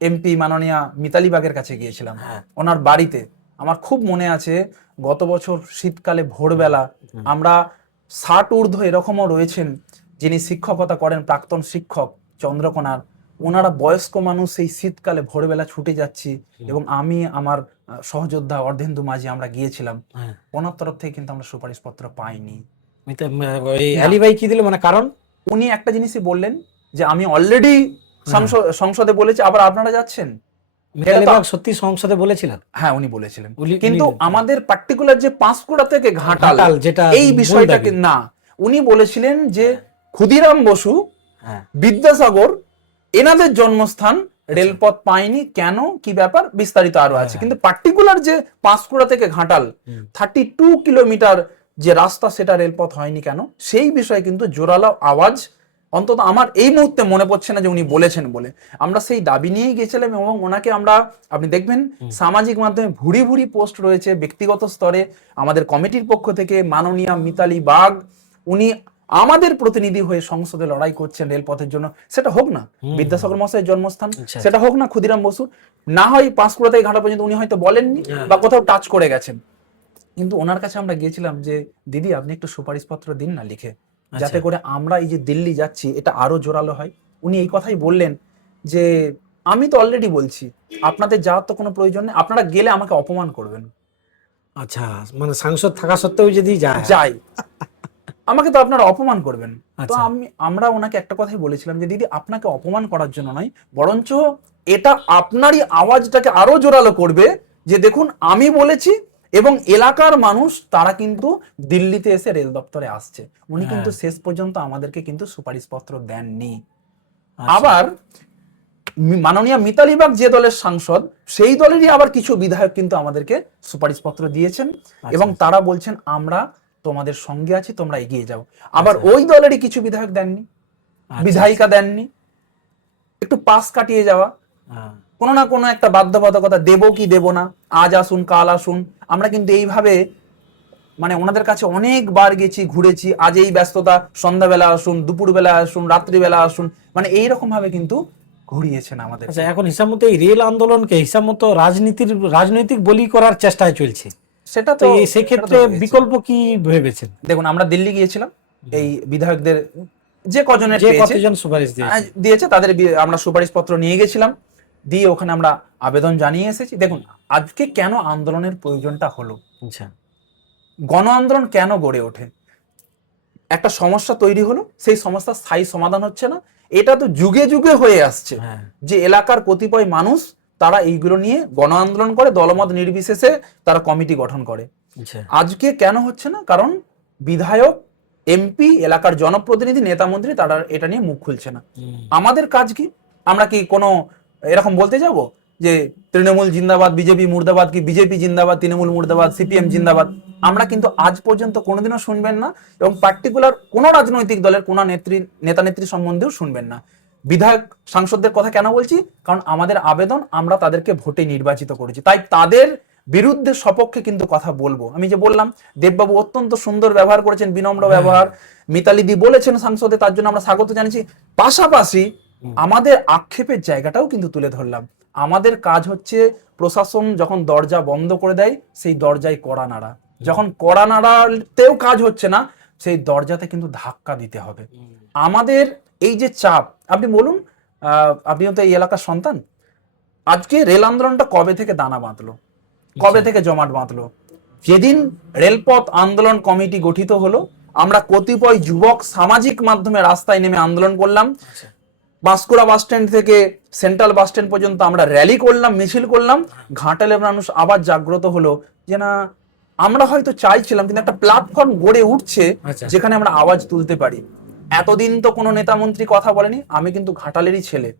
এমপি মাননীয়া মিতালি বাগের কাছে গিয়েছিলাম, হ্যাঁ ওনার বাড়িতে, আমার খুব মনে আছে গত বছর শীতকালে ভোরবেলা আমরা 60 ঊর্ধ্ব এরকমও রয়েছেন যিনি শিক্ষকতা করেন, প্রাক্তন শিক্ষক চন্দ্রকোনার, ওনারা বয়স্ক মানুষ, সেই শীতকালে ভোরবেলা ছুটে যাচ্ছি এবং আমি আমার সহযোদ্ধা অর্ধেন্দু মাঝি আমরা গিয়েছিলাম, হ্যাঁ ওনার তরফ থেকে কিন্তু আমরা সুপারিশপত্র পাইনি। আলী ভাই কি দিল, মানে কারণ উনি একটা জিনিসই বললেন যে আমি অলরেডি সংসদে বলেছি, আবার আপনারা যাচ্ছেন। মিতালি বাগ সত্যি সংসদে বলেছিলেন? হ্যাঁ উনি বলেছিলেন, উনি- কিন্তু উনি- আমাদের পার্টিকুলার যে পাঁশকুড়া থেকে ঘাটাল ঘাটাল যেটা এই মূল বিষয়টাকে দাবি। না, উনি বলেছিলেন যে ক্ষুদিরাম বসু, হ্যাঁ বিদ্যাসাগর এনাদের জন্মস্থান রেলপথ পায়নি কেন, কি ব্যাপার, বিস্তারিত আরো আছে। হ্যাঁ। কিন্তু পার্টিকুলার যে পাঁশকুড়া থেকে ঘাটাল 32 কিলোমিটার যে রাস্তা, সেটা রেলপথ হয়নি কেন, সেই বিষয়ে কিন্তু জোরালো আওয়াজ, অন্তত আমার এই মুহূর্তে মনে পড়ছে না যে উনি বলেছেন বলে। আমরা সেই দাবি নিয়েই গেছিলাম এবং ওনাকে আমরা, আপনি দেখবেন সামাজিক মাধ্যমে ভুরি ভুরি পোস্ট রয়েছে, ব্যক্তিগত স্তরে আমাদের কমিটির পক্ষ থেকে মাননীয়া মিতালি বাগ, উনি আমাদের প্রতিনিধি হয়ে সংসদে লড়াই করছেন রেলপথের জন্য। সেটা হোক না বিদ্যাসাগর মশাইয়ের জন্মস্থান, আচ্ছা। সেটা হোক না ক্ষুদিরাম বসু, না হয় পাঁশকুড়া থেকে ঘাটা পর্যন্ত উনি হয়তো বলেননি বা কোথাও টাচ করে গেছেন, কিন্তু ওনার কাছে আমরা গিয়েছিলাম যে দিদি আপনি একটু সুপারিশপত্র দিন না লিখে, যাতে করে আমরা এই যে দিল্লি যাচ্ছি এটা আরো জোরালো হয়। উনি এই কথাই বললেন যে আমি তো অলরেডি বলছি আপনাদের যাওয়ার তো কোনো প্রয়োজন নেই, আপনারা গেলে আমাকে অপমান করবেন। আচ্ছা, মানে সাংসদ থাকা সত্ত্বেও যদি যাই আমাকে তো আপনারা অপমান করবেন। তো আচ্ছা। আমরা ওনাকে একটা কথাই বলেছিলাম যে দিদি আপনাকে অপমান করার জন্য নয়, বরঞ্চ এটা আপনারই আওয়াজটাকে আরো জোরালো করবে যে দেখুন আমি বলেছি, এবং এলাকার মানুষ তারা কিন্তু দিল্লিতে এসে রেল দপ্তরে আসছে। উনি কিন্তু শেষ পর্যন্ত আমাদেরকে কিন্তু সুপারিশপত্র দেননি। আবার মাননীয় মিতালি বাগ যে দলের সাংসদ, সেই দলেরই আবার কিছু বিধায়ক কিন্তু আমাদেরকে সুপারিশপত্র দিয়েছেন এবং তারা বলছেন আমরা তোমাদের সঙ্গে আছি, তোমরা এগিয়ে যাও। আবার ওই দলেরই কিছু বিধায়ক দেননি, বিধায়িকা দেননি, একটু পাস কাটিয়ে যাওয়া, কোনো না কোনো একটা বাধ্যবাধকতা, দেবো কি দেবো না, আজ আসুন কাল আসুন। আমরা কিন্তু এইভাবে মানে ওনাদের কাছে অনেকবার গেছি, ঘুরেছি, আজ এই ব্যস্ততা, সন্ধ্যাবেলা আসুন, দুপুরবেলা আসুন, রাত্রিবেলা আসুন, মানে এইরকম ভাবে কিন্তু ঘুরিয়েছেন আমাদের। আচ্ছা, এখন হিসাব মতো এই রেল আন্দোলনকে হিসাব মতো রাজনৈতিক বলি করার চেষ্টায় চলছে, সেটা তো সেক্ষেত্রে বিকল্প কি ভেবেছেন? দেখুন আমরা দিল্লি গিয়েছিলাম, এই বিধায়কদের যে কজনের কতজন সুপারিশ দিয়েছে তাদের আমরা সুপারিশপত্র নিয়ে গেছিলাম, দিয়ে ওখানে আমরা আবেদন জানিয়ে এসেছি। দেখুন আজকে কেন আন্দোলনের প্রয়োজনটা হলো, আচ্ছা, গণ আন্দোলন কেন গড়ে ওঠে, একটা সমস্যা তৈরি হলো, সেই সমস্যার স্থায়ী সমাধান হচ্ছে না। এটা তো যুগে যুগে হয়ে আসছে হ্যাঁ। যে এলাকার কতিপয় মানুষ তারা এইগুলো নিয়ে গণ আন্দোলন করে, দলমত নির্বিশেষে তারা কমিটি গঠন করে। আচ্ছা। আজকে কেন হচ্ছে না? কারণ বিধায়ক, এমপি, এলাকার জনপ্রতিনিধি, নেতা মন্ত্রী তারা এটা নিয়ে মুখ খুলছে না। আমাদের কাজ কি? আমরা কি কোনো এরকম বলতে যাব যে তৃণমূল জিন্দাবাদ, বিজেপি মুর্দাবাদ, কি বিজেপি জিন্দাবাদ, তৃণমূল মুর্দাবাদ, সিপিএম জিন্দাবাদ? আমরা কিন্তু আজ পর্যন্ত কোনোদিনও শুনবেন না, এবং পার্টিকুলার কোনো রাজনৈতিক দলের কোনো নেতা নেত্রী সম্বন্ধেও শুনবেন না। বিধায়ক সাংসদদের কথা কেন বলছি? কারণ আমাদের আবেদন, আমরা তাদেরকে ভোটে নির্বাচিত করেছি, তাই তাদের বিরুদ্ধে সপক্ষে কিন্তু কথা বলবো। আমি যে বললাম দেববাবু অত্যন্ত সুন্দর ব্যবহার করেছেন, বিনম্র ব্যবহার, মিতালিদি বলেছেন সংসদে, তার জন্য আমরা স্বাগত জানাচ্ছি। পাশাপাশি আমাদের আক্ষেপের জায়গাটাও কিন্তু তুলে ধরলাম। আমাদের কাজ হচ্ছে প্রশাসন যখন দরজা বন্ধ করে দেয় সেই দরজায় কড়া নাড়া, যখন কড়া নাড়াতেও কাজ হচ্ছে না সেই দরজাতে কিন্তু ধাক্কা দিতে হবে। আমাদের এই যে চাপ, আপনি বলুন, আপনিও তো এই এলাকার সন্তান, আজকে রেল আন্দোলনটা কবে থেকে দানা বাঁধলো, কবে থেকে জমাট বাঁধলো? যেদিন রেলপথ আন্দোলন কমিটি গঠিত হলো, আমরা কতিপয় যুবক সামাজিক মাধ্যমে রাস্তায় নেমে আন্দোলন করলাম। বাঁশকুড়া বাস স্ট্যান্ড থেকে সেন্ট্রাল বাস স্ট্যান্ড পর্যন্ত আমরা র্যালি করলাম, মিছিল করলাম। ঘাটালের মানুষ আবার জাগ্রত হলো যে না, আমরা হয়তো চাইছিলাম কিন্তু একটা প্ল্যাটফর্ম গড়ে উঠছে যেখানে আমরা আওয়াজ তুলতে পারি। এতদিন তো কোনো নেতা মন্ত্রী কথা বলেনি। আমি কিন্তু ঘাটালেরই ছেলে,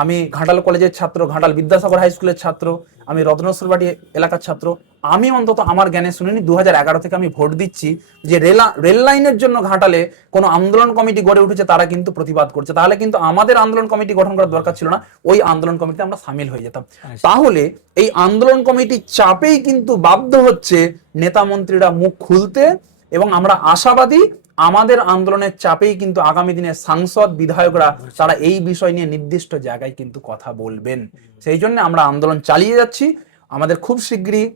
আমি ঘাটাল কলেজের ছাত্র, ঘাটাল বিদ্যাসাগর হাই স্কুলের ছাত্র, আমি রত্নেশ্বরবাড়ি এলাকার ছাত্র। আমি অন্তত আমার জ্ঞানে শুনিনি 2011 থেকে আমি ভোট দিচ্ছি যে রেল লাইনের জন্য ঘাটালে কোনো আন্দোলন কমিটি গড়ে উঠেছে, তারা কিন্তু প্রতিবাদ করছে। তাহলে কিন্তু আমাদের আন্দোলন কমিটি গঠন করার দরকার ছিল না, ওই আন্দোলন কমিটিতে আমরা সামিল হয়ে যেতাম। তাহলে এই আন্দোলন কমিটির চাপেই কিন্তু বাধ্য হচ্ছে নেতা মন্ত্রীরা মুখ খুলতে, এবং আমরা আশাবাদী আমাদের আন্দোলনের চাপেই কিন্তু আগামী দিনে সাংসদ, বিধায়করা তারা এই বিষয় নিয়ে নির্দিষ্ট জায়গায় কিন্তু কথা বলবেন। সেই জন্য আমরা আন্দোলন চালিয়ে যাচ্ছি। আমাদের খুব শীঘ্রই,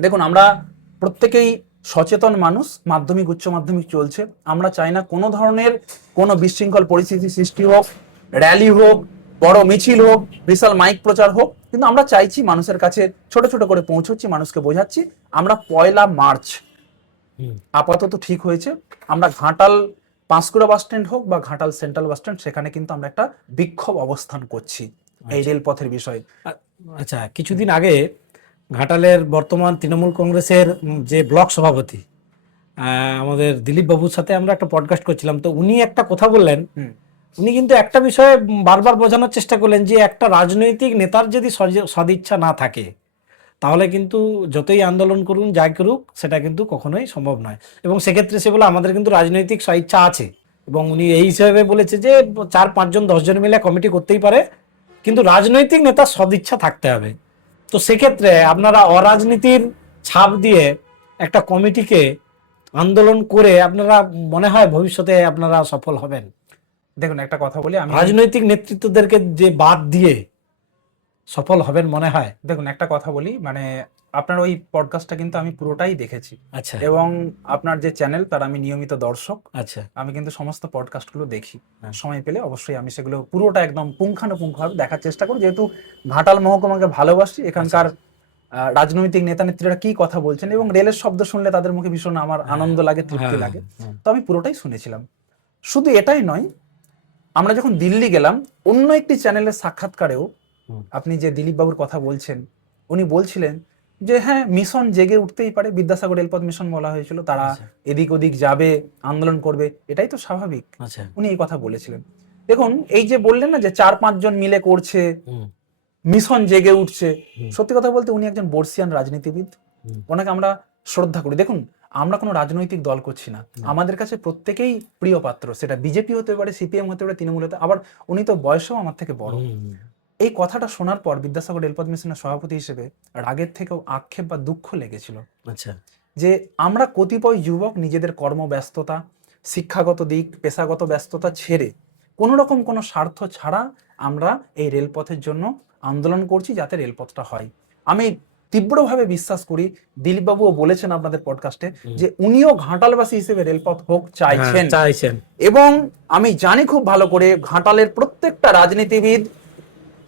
দেখুন আমরা প্রত্যেকেই সচেতন মানুষ, মাধ্যমিক উচ্চ মাধ্যমিক চলছে, আমরা চাই না কোনো ধরনের কোনো বিশৃঙ্খল পরিস্থিতি সৃষ্টি হোক, র্যালি হোক, বড় মিছিল হোক, বিশাল মাইক প্রচার হোক, কিন্তু আমরা চাইছি মানুষের কাছে ছোট ছোট করে পৌঁছচ্ছি, মানুষকে বোঝাচ্ছি। আমরা 1 মার্চ আপাতত ঠিক হয়েছে, আমরা ঘাটাল পাঁশকুড়া বাস স্ট্যান্ড হোক বা ঘাটাল সেন্ট্রাল বাস স্ট্যান্ড, সেখানে কিন্তু আমরা একটা বিক্ষোভ অবস্থান করছি এই রেলপথের বিষয়ে। আচ্ছা, কিছুদিন আগে ঘাটালের বর্তমান তৃণমূল কংগ্রেসের যে ব্লক সভাপতি আমাদের দিলীপ বাবুর সাথে আমরা একটা পডকাস্ট করছিলাম, তো উনি একটা কথা বললেন। উনি কিন্তু একটা বিষয়ে বারবার বোঝানোর চেষ্টা করলেন যে একটা রাজনৈতিক নেতার যদি সদিচ্ছা না থাকে তাহলে কিন্তু যতই আন্দোলন করুন, যাই করুক, সেটা কিন্তু কখনোই সম্ভব নয়। এবং সেক্ষেত্রে সে বলে আমাদের কিন্তু রাজনৈতিক স্বইচ্ছা আছে, এবং উনি এই হিসাবে বলেছে যে 4-5 জন 10 জন মিলে কমিটি করতেই পারে, কিন্তু রাজনৈতিক নেতার সদিচ্ছা থাকতে হবে। তো সেক্ষেত্রে আপনারা অরাজনীতির ছাপ দিয়ে একটা কমিটিকে আন্দোলন করে আপনারা মনে হয় ভবিষ্যতে আপনারা সফল হবেন? দেখুন একটা কথা বলি, আমি রাজনৈতিক নেতৃত্বদেরকে যে বাদ দিয়ে সফল হবেন মনে হয়? দেখুন একটা কথা বলি, মানে আপনার ওই পডকাস্টটা কিন্তু আমি পুরোটাই দেখেছি, আচ্ছা এবং আপনার যে চ্যানেল তার আমি নিয়মিত দর্শক। আচ্ছা আমি কিন্তু সমস্ত পডকাস্টগুলো দেখি, সময় পেলে অবশ্যই আমি সেগুলো পুরোটা একদম পুঙ্খানুপুঙ্খভাবে দেখার চেষ্টা করি, যেহেতু ঘাটাল মহকুমাকে ভালোবাসি, এখানকার রাজনৈতিক নেতা নেত্রীরা কি কথা বলছেন, এবং রেলের শব্দ শুনলে তাদের মুখে ভীষণ আমার আনন্দ লাগে, তৃপ্তি লাগে। তো আমি পুরোটাই শুনেছিলাম। শুধু এটাই নয়, আমরা যখন দিল্লি গেলাম, অন্য একটি চ্যানেলের সাক্ষাৎকারেও আপনি যে দিলীপ বাবুর কথা বলছেন, উনি বলছিলেন যে হ্যাঁ, মিশন জেগে উঠতেই পারে, বিদ্যাসাগর রেলপথ মিশন বলা হয়েছিল, তারা এদিক ওদিক যাবে, আন্দোলন করবে, এটাই তো স্বাভাবিক। উনি এই কথা বলেছিলেন। দেখুন এই যে বললেন না যে 4-5 জন মিলে করছে, মিশন জেগে উঠছে, সত্যি কথা বলতে উনি একজন বর্ষিয়ান রাজনীতিবিদ, ওনাকে আমরা শ্রদ্ধা করি। দেখুন আমরা কোনো রাজনৈতিক দল করছি না, আমাদের কাছে প্রত্যেকেই প্রিয় পাত্র, সেটা বিজেপি হতে পারে, সিপিএম হতে পারে, তৃণমূল হতে, আবার উনি তো বয়সেও আমার থেকে বড়। এই কথাটা শোনার পর বিদ্যাসাগর রেলপথ মিশনের সভাপতি হিসেবে রাগের থেকেও আক্ষেপ বা দুঃখ লেগেছিল। আচ্ছা, যে আমরা কতিপয় যুবক নিজেদের কর্মব্যস্ততা, শিক্ষাগত দিক, পেশাগত ব্যস্ততা ছেড়ে কোনো রকম কোনো স্বার্থ ছাড়া আমরা এই রেলপথের জন্য আন্দোলন করছি, যাতে রেলপথটা হয়। আমি তীব্রভাবে বিশ্বাস করি, দিলীপবাবুও বলেছেন আপনাদের পডকাস্টে যে উনিও ঘাটালবাসী হিসেবে রেলপথ হোক চাইছেন, এবং আমি জানি খুব ভালো করে ঘাটালের প্রত্যেকটা রাজনীতিবিদ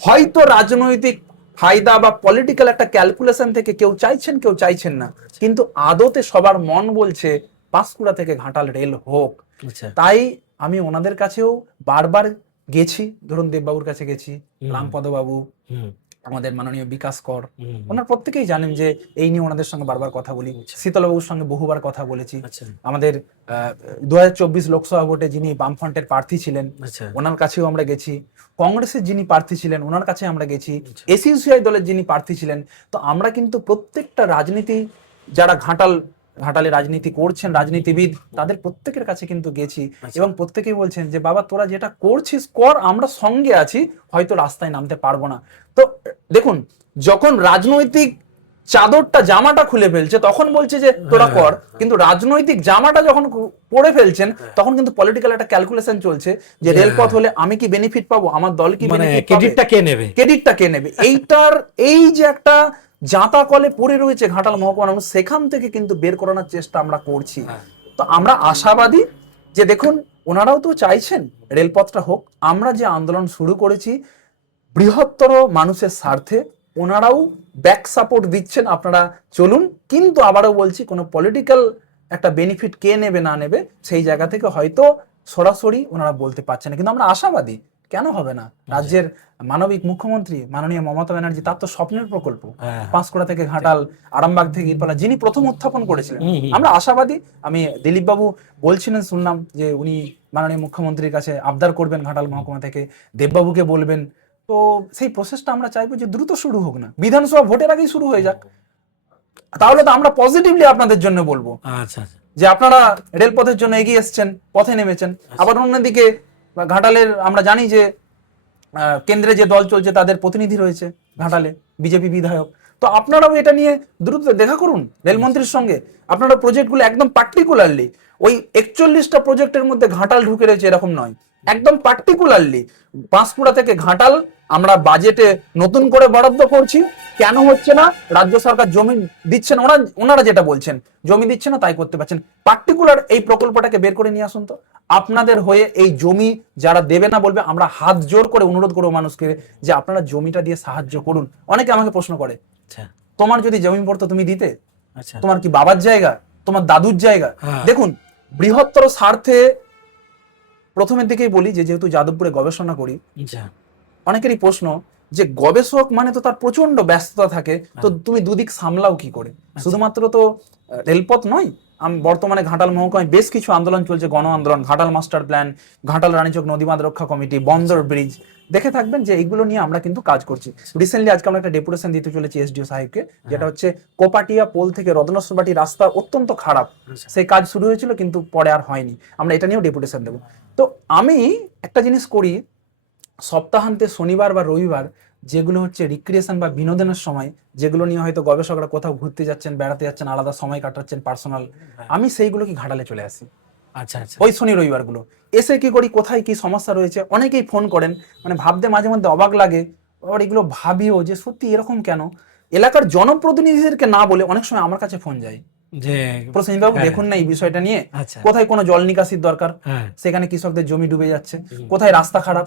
হয়তো রাজনৈতিক ফায়দা বা পলিটিক্যাল একটা ক্যালকুলেশন থেকে কেউ চাইছেন, কেউ চাইছেন না, কিন্তু আদতে সবার মন বলছে পাঁশকুড়া থেকে ঘাটাল রেল হোক। আচ্ছা। তাই আমি ওনাদের কাছেও বারবার গেছি, ধরুন দেববাবুর কাছে গেছি, হুম। রামপদ বাবু, হুম। আমাদের মাননীয় বিকাশ কর, হুম। ওনার প্রত্যেকেই জানেন যে এই নিয়ে ওনাদের সঙ্গে বারবার কথা বলি। আচ্ছা। শীতলবাবুর সঙ্গে বহুবার কথা বলেছি। আচ্ছা। আমাদের 2024 লোকসভা ভোটে যিনি বামফ্রন্টের প্রার্থী ছিলেন আচ্ছা। ওনার কাছেও আমরা গেছি, কংগ্রেসের যিনি প্রার্থী ছিলেন ওনার কাছে আমরা গেছি, আচ্ছা। এসইউসিআই দলের যিনি প্রার্থী ছিলেন। তো আমরা কিন্তু প্রত্যেকটা রাজনীতি যারা ঘাটালে রাজনীতি করছেন, রাজনীতিবিদ, তাদের প্রত্যেকের কাছে কিন্তু গেছি আচ্ছা। এবং প্রত্যেকেই বলছেন যে বাবা তোরা যেটা করছিস কর, আমরা সঙ্গে আছি, হয়তো রাস্তায় নামতে পারবো না। তো দেখুন, যখন রাজনৈতিক চাদরটা জামাটা খুলে ফেলছে তখন বলছে যে তোরা কর, কিন্তু রাজনৈতিক জামাটা যখন পরে ফেলছেন তখন কিন্তু পলিটিক্যাল একটা ক্যালকুলেশন চলছে যে রেলপথ হলে আমি কি বেনিফিট পাবো, আমার দল কি মানে বেনিফিট পাবে, ক্রেডিটটা কে নেবে? ক্রেডিটটা কে নেবে। এই যে একটা জাঁতা কলে পড়ে রয়েছে ঘাটাল মহকুমা মানুষ, সেখান থেকে কিন্তু বের করানোর চেষ্টা আমরা করছি। হ্যাঁ। তো আমরা আশাবাদী যে দেখুন ওনারাও তো চাইছেন রেলপথটা হোক, আমরা যে আন্দোলন শুরু করেছি বৃহত্তর মানুষের স্বার্থে, ওনারাও ব্যাক সাপোর্ট দিচ্ছেন, আপনারা চলুন। কিন্তু আবারও বলছি, কোনো পলিটিক্যাল একটা বেনিফিট কে নেবে না নেবে সেই জায়গা থেকে হয়তো সরাসরি ওনারা বলতে পারছেন না, কিন্তু আমরা আশাবাদী। কেন হবে না? রাজ্যের মানবিক মুখ্যমন্ত্রী মাননীয় মমতা ব্যানার্জি, তার তো স্বপ্নের প্রকল্প হ্যাঁ। পাঁশকুড়া থেকে ঘাটাল, আরামবাগ থেকে ইরপালা, যিনি প্রথম উত্থাপন করেছিলেন। হুম, হুম। আমরা আশাবাদী। আমি দিলীপ বাবু বলছিলেন, শুনলাম যে উনি মাননীয় মুখ্যমন্ত্রীর কাছে আবদার করবেন ঘাটাল মহকুমা থেকে, দেববাবুকে বলবেন। তো সেই প্রসেসটা আমরা চাইবো যে দ্রুত শুরু হোক না, বিধানসভা ভোটের আগেই শুরু হয়ে যাক। তাহলে তো আমরা পজিটিভলি আপনাদের জন্য বলবো আচ্ছা। যে আপনারা রেলপথের জন্য এগিয়ে এসছেন, পথে নেমেছেন। আবার অন্যদিকে ঘাটালের আমরা জানি যে কেন্দ্রে যে দল চলছে তাদের প্রতিনিধি রয়েছে ঘাটালে, বিজেপি বিধায়ক। তো আপনারাও এটা নিয়ে দ্রুত দেখা করুন রেলমন্ত্রীর সঙ্গে। আপনারা প্রজেক্টগুলো একদম পার্টিকুলারলি, ওই 41টা প্রজেক্টের মধ্যে ঘাটাল ঢুকে রয়েছে এরকম নয়, একদম পার্টিকুলারলি পাঁশকুড়া থেকে ঘাটাল আমরা বাজেটে নতুন করে বরাদ্দ করছি। কেন হচ্ছে না? রাজ্য সরকার জমি দিচ্ছেন, ওনারা যেটা বলছেন জমি দিচ্ছে না, তাই করতে পারছেন। পার্টিকুলার এই প্রকল্পটাকে বের করে নিয়ে আসুন তো। আপনাদের হয়ে এই জমি যারা দেবে না বলবে, আমরা হাত জোর করে অনুরোধ করবো মানুষকে যে আপনারা জমিটা দিয়ে সাহায্য করুন। অনেকে আমাকে প্রশ্ন করে, আচ্ছা। তোমার যদি জমি পড়তো তুমি দিতে? আচ্ছা। তোমার কি বাবার জায়গা, তোমার দাদুর জায়গা? হ্যাঁ। দেখুন, বৃহত্তর স্বার্থে প্রথমের দিকেই বলি যে যেহেতু যাদবপুরে গবেষণা করি, আচ্ছা। অনেকেরই প্রশ্ন যে গবেষক মানে তো তার প্রচন্ড ব্যস্ততা থাকে, তো তুমি দুদিক সামলাও কি করে? শুধুমাত্র তো রেলপথ নয়, বর্তমানে ঘাটাল মহকুমায় বেশ কিছু আন্দোলন চলছে, গণ আন্দোলন, ঘাটাল মাস্টার প্ল্যান, ঘাটাল রানীচক নদীবাঁধ রক্ষা কমিটি, বন্দর ব্রিজ। দেখে থাকবেন যে এইগুলো নিয়ে আমরা কিন্তু কাজ করছি। রিসেন্টলি আজকে আমরা একটা ডেপুটেশন দিতে চলেছি এসডিও সাহেবকে, যেটা হচ্ছে কোপাটিয়া পোল থেকে রত্নেশ্বরবাটি রাস্তা অত্যন্ত খারাপ, সেই কাজ শুরু হয়েছিল কিন্তু পরে আর হয়নি। আমরা এটা নিয়েও ডেপুটেশন দেবো। তো আমি একটা জিনিস করি, সপ্তাহান্তে শনিবার বা রবিবার যেগুলো হচ্ছে রিক্রিয়েশন বা বিনোদনের সময়, যেগুলো নিয়ে হয়তো গবেষকরা কোথাও ঘুরতে যাচ্ছেন, বেড়াতে যাচ্ছেন, আলাদা সময় কাটাচ্ছেন পার্সোনাল, আমি সেইগুলো কি ঘাটালে চলে আসি আচ্ছা। আচ্ছা। ওই শনি রবিবার গুলো। এসে কি করি, কোথায় কি সমস্যা রয়েছে, অনেকেই ফোন করেন, মানে ভাবতে মাঝে মধ্যে অবাক লাগে, আবার এগুলো ভাবিও যে সত্যি এরকম কেন। এলাকার জনপ্রতিনিধিদেরকে না বলে অনেক সময় আমার কাছে ফোন যায় যে প্রসেনজিৎবাবু হ্যাঁ। দেখুন না এই বিষয়টা নিয়ে, আচ্ছা। কোথায় কোনো জল নিকাশির দরকার, হ্যাঁ। সেখানে কৃষকদের জমি ডুবে যাচ্ছে, কোথায় রাস্তা খারাপ,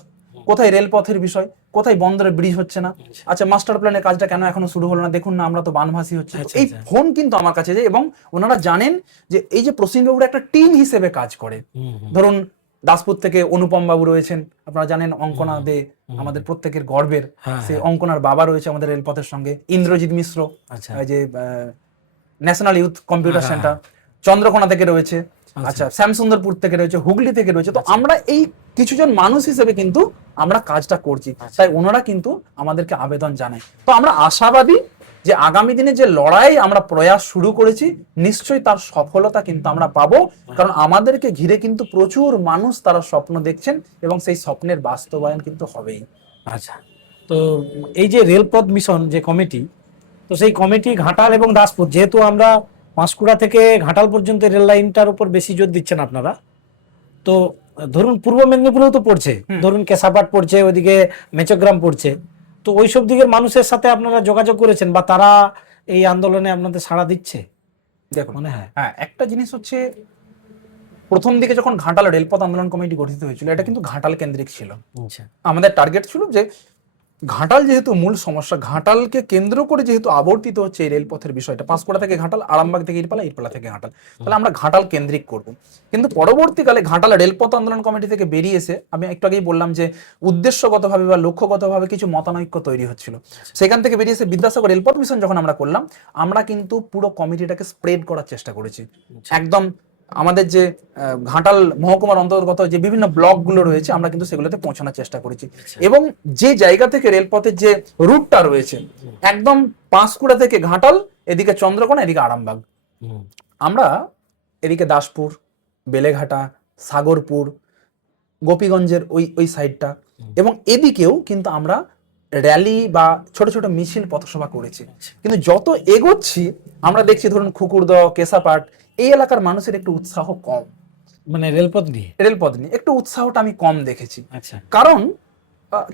কোথায় রেলপথের বিষয়, কোথায় বন্দরে ব্রিজ হচ্ছে না, আচ্ছা মাস্টার প্ল্যানের কাজটা কেন এখনো শুরু হলো না, দেখুন না আমরা তো বানভাসী হচ্ছে। আচ্ছা, এই আচ্ছা। ফোন কিন্তু আমার কাছে যায়, এবং ওনারা জানেন যে এই যে প্রসেনজিৎবাবুরা একটা টিম হিসেবে কাজ করে। ধরুন দাসপুর থেকে অনুপম বাবু রয়েছেন, আপনারা জানেন, অঙ্কনা দে আমাদের প্রত্যেকের গর্বের, হ্যাঁ, সে অঙ্কনার বাবা রয়েছে আমাদের রেলপথের সঙ্গে, ইন্দ্রজিৎ মিশ্র, আচ্ছা। এই যে ন্যাশনাল ইউথ কম্পিউটার হ্যাঁ, সেন্টার চন্দ্রকোনা থেকে রয়েছে, আচ্ছা শ্যামসুন্দরপুর থেকে রয়েছে, হুগলি থেকে রয়েছে। তো আমরা এই কিছুজন মানুষ হিসেবে কিন্তু আমরা কাজটা করছি, তাই ওনারা কিন্তু আমাদেরকে আবেদন জানায়। তো আমরা আশাবাদী যে আগামী দিনে যে লড়াই আমরা প্রয়াস শুরু করেছি, নিশ্চয়ই তার সফলতা কিন্তু আমরা পাবো, কারণ আমাদেরকে ঘিরে কিন্তু প্রচুর মানুষ তারা স্বপ্ন দেখছেন এবং সেই স্বপ্নের বাস্তবায়ন কিন্তু হবেই। আচ্ছা। তো এই যে রেলপথ মিশন যে কমিটি, তো সেই কমিটি ঘাটাল এবং দাসপুর, যেহেতু আমরা পাঁশকুড়া থেকে ঘাটাল পর্যন্ত রেল লাইনটার উপর বেশি জোর দিচ্ছেন আপনারা, তো ধরুন পূর্ব মেদিনীপুরেও তো পড়ছে, ধরুন কেশাপাট পড়ছে, ওইদিকে মেচগ্রাম পড়ছে, তো ওইসব দিকের মানুষের সাথে আপনারা যোগাযোগ করেছেন বা তারা এই আন্দোলনে আপনাদের সাড়া দিচ্ছে? দেখুন, মনে হয় হ্যাঁ, একটা জিনিস হচ্ছে, প্রথম দিকে যখন ঘাটাল রেলপথ আন্দোলন কমিটি গঠিত হয়েছিল, এটা কিন্তু ঘাটাল কেন্দ্রিক ছিল। আচ্ছা। আমাদের টার্গেট ছিল যে ঘাটাল যেহেতু মূল সমস্যা, ঘাটালকে কেন্দ্র করে যেহেতু আবর্তিত হচ্ছে এই রেলপথের বিষয়টা, পাঁশকুড়া থেকে ঘাটাল, আরামবাগ থেকে ইরপালা, ইরপালা থেকে ঘাটাল, তাহলে আমরা ঘাটাল কেন্দ্রিক করব। কিন্তু পরবর্তীকালে ঘাটাল রেলপথ আন্দোলন কমিটি থেকে বেরিয়ে এসে আমি একটু আগেই বললাম যে উদ্দেশ্যগতভাবে বা লক্ষ্যগতভাবে কিছু মতানৈক্য তৈরি হচ্ছিল, সেখান থেকে বেরিয়ে এসে বিদ্যাসাগর রেলপথ মিশন যখন আমরা করলাম, আমরা কিন্তু পুরো কমিটিটাকে স্প্রেড করার চেষ্টা করেছি। একদম আমাদের যে ঘাটাল মহকুমার অন্তর্গত যে বিভিন্ন ব্লকগুলো রয়েছে, আমরা কিন্তু সেগুলোতে পৌঁছানোর চেষ্টা করেছি। এবং যে জায়গা থেকে রেলপথের যে রুটটা রয়েছে, একদম পাঁশকুড়া থেকে ঘাটাল, এদিকে চন্দ্রকোনা, এদিকে আরামবাগ, আমরা এদিকে দাসপুর, বেলেঘাটা, সাগরপুর, গোপীগঞ্জের ওই সাইডটা, এবং এদিকেও কিন্তু আমরা র্যালি বা ছোট ছোট মিছিল পথসভা করেছি। কিন্তু যত এগোচ্ছি আমরা দেখছি, ধরুন খুকুরদহ, কেশাপাট, এই এলাকার মানুষের একটু উৎসাহ কম, মানে রেলপথ নিয়ে। রেলপথ নিয়ে একটু উৎসাহটা আমি কম দেখেছি। আচ্ছা, কারণ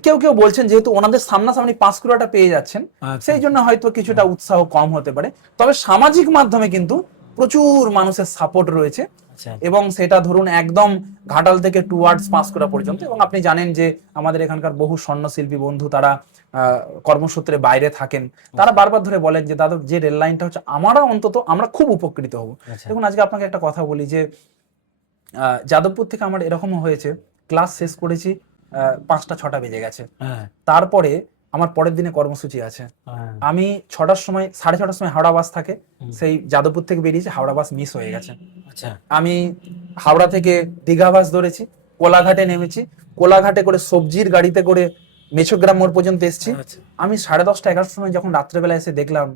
কেউ কেউ বলছেন যেহেতু ওনাদের সামনাসামনি পাঁশকুড়াটা পেয়ে যাচ্ছেন, আচ্ছা। সেই জন্য হয়তো কিছুটা উৎসাহ কম হতে পারে। তবে সামাজিক মাধ্যমে কিন্তু প্রচুর মানুষের সাপোর্ট রয়েছে, আচ্ছা, এবং সেটা ধরুন একদম ঘাটাল থেকে টুয়ার্ডস পাঁশকুড়া পর্যন্ত। এবং আপনি জানেন যে আমাদের এখানকার বহু স্বর্ণশিল্পী বন্ধু, তারা কর্মসূত্রে বাইরে থাকেন, তারা বারবার ধরে বলেন যে দাদা, যে রেল লাইনটা হচ্ছে, আমরা খুব উপকৃত হব। আচ্ছা। দেখুন, আজকে আপনাকে একটা কথা বলি যে যাদবপুর থেকে আমার এরকমও হয়েছে, ক্লাস শেষ করেছি, 5টা 6টা বেজে গেছে, হ্যাঁ, তারপরে আমার পরের দিনে কর্মসূচি আছে, হ্যাঁ, আমি 6টার সময়, 6:30টার সময় হাওড়া বাস থাকে, সেই যাদবপুর থেকে বেরিয়েছে, হাওড়া বাস মিস হয়ে গেছে। আচ্ছা, আমি হাওড়া থেকে দীঘা বাস ধরেছি, কোলাঘাটে নেমেছি, কোলাঘাটে করে সবজির গাড়িতে করে মেছোগ্রাম মোড় পর্যন্ত এসেছি। আচ্ছা। আমি 10:30 11টার সময় যখন রাত্রেবেলা এসে দেখলাম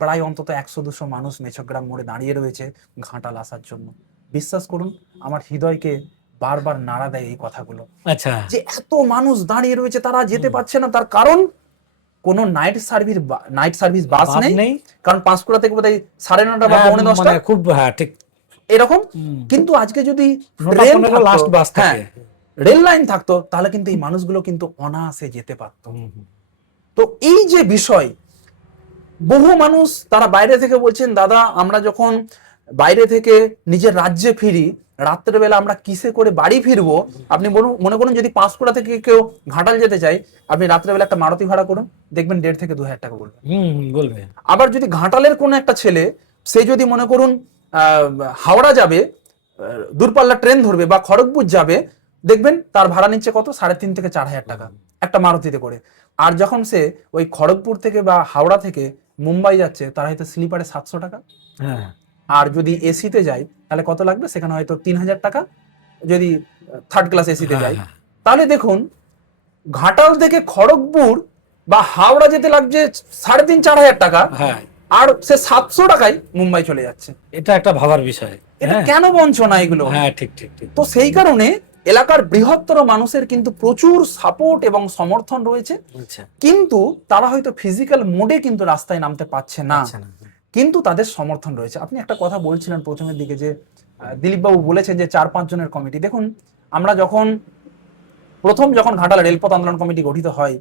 প্রায় অন্তত 100-200 মানুষ মেছোগ্রাম মোড়ে দাঁড়িয়ে রয়েছে ঘাটাল আসার জন্য। বিশ্বাস করুন, আমার হৃদয়কে বারবার নাড়া দেয় এই কথাগুলো, আচ্ছা, যে এত মানুষ দাঁড়িয়ে রয়েছে, তারা যেতে পারছে না। তার কারণ কোনো নাইট সার্ভিস বাস বাস নেই, নেই। কারণ পাঁশকুড়া থেকে বোধহয় 9:30 বা হ্যাঁ, 9:45 মানে খুব, হ্যাঁ, ঠিক। এরকম। হুম। কিন্তু আজকে যদি 9টা ট্রেন 15 থাকতো, লাস্ট বাস হ্যাঁ, থাকে। রেল লাইন থাকতো, তাহলে কিন্তু এই মানুষগুলো কিন্তু অনায়াসে যেতে পারতো। হুম, হুম। তো এই যে বিষয়, বহু মানুষ তারা বাইরে থেকে বলছেন, দাদা আমরা যখন বাইরে থেকে নিজের রাজ্যে ফিরি, রাত্রেবেলা আমরা কিসে করে বাড়ি ফিরবো? আপনি মনে করুন যদি পাঁশকুড়া থেকে কেউ ঘাটাল যেতে চায়, আপনি রাত্রেবেলা একটা মারুতি ভাড়া করুন, দেখবেন 1.5 থেকে 2 হাজার টাকা বলবে। বলবে। আবার যদি ঘাটালের কোনো একটা ছেলে, সে যদি মনে করুন হাওড়া যাবে, দূরপাল্লা ট্রেন ধরবে, বা খড়গপুর যাবে, দেখবেন তার ভাড়া নিচ্ছে কত, 3.5 থেকে 4 হাজার টাকা একটা মারুতিতে করে। আর যখন সে ওই খড়গপুর থেকে বা হাওড়া থেকে মুম্বাই যাচ্ছে, তার হয়তো স্লিপারে 700 টাকা। হ্যাঁ, আর যদি এসিতে যায়, তাহলে কত লাগবে, সেখানে হয়তো 3,000 টাকা, যদি থার্ড ক্লাস এসিতে হ্যাঁ, যায়। হ্যাঁ। তাহলে দেখুন, ঘাটাল থেকে খড়গপুর বা হাওড়া যেতে লাগছে 3,500-4 হাজার টাকা, হ্যাঁ, আর সে 700 টাকায় মুম্বাই চলে যাচ্ছে। এটা একটা ভাবার বিষয়। এটা হ্যাঁ, কেন বঞ্চনা এগুলো? হ্যাঁ, ঠিক, ঠিক, ঠিক। তো সেই কারণে এলাকার বৃহত্তর মানুষের কিন্তু প্রচুর সাপোর্ট এবং সমর্থন রয়েছে, আচ্ছা, কিন্তু তারা হয়তো ফিজিক্যাল মোডে কিন্তু রাস্তায় নামতে পারছে না, আচ্ছা, না। কিন্তু তাদের সমর্থন রয়েছে। আপনি একটা কথা বলছিলেন প্রথমের দিকে যে দিলীপ বাবু বলেছেন যে 4-5 জনের কমিটি। দেখুন, আমরা যখন ঘাটাল রেলপথ আন্দোলন কমিটি গঠিত হয়,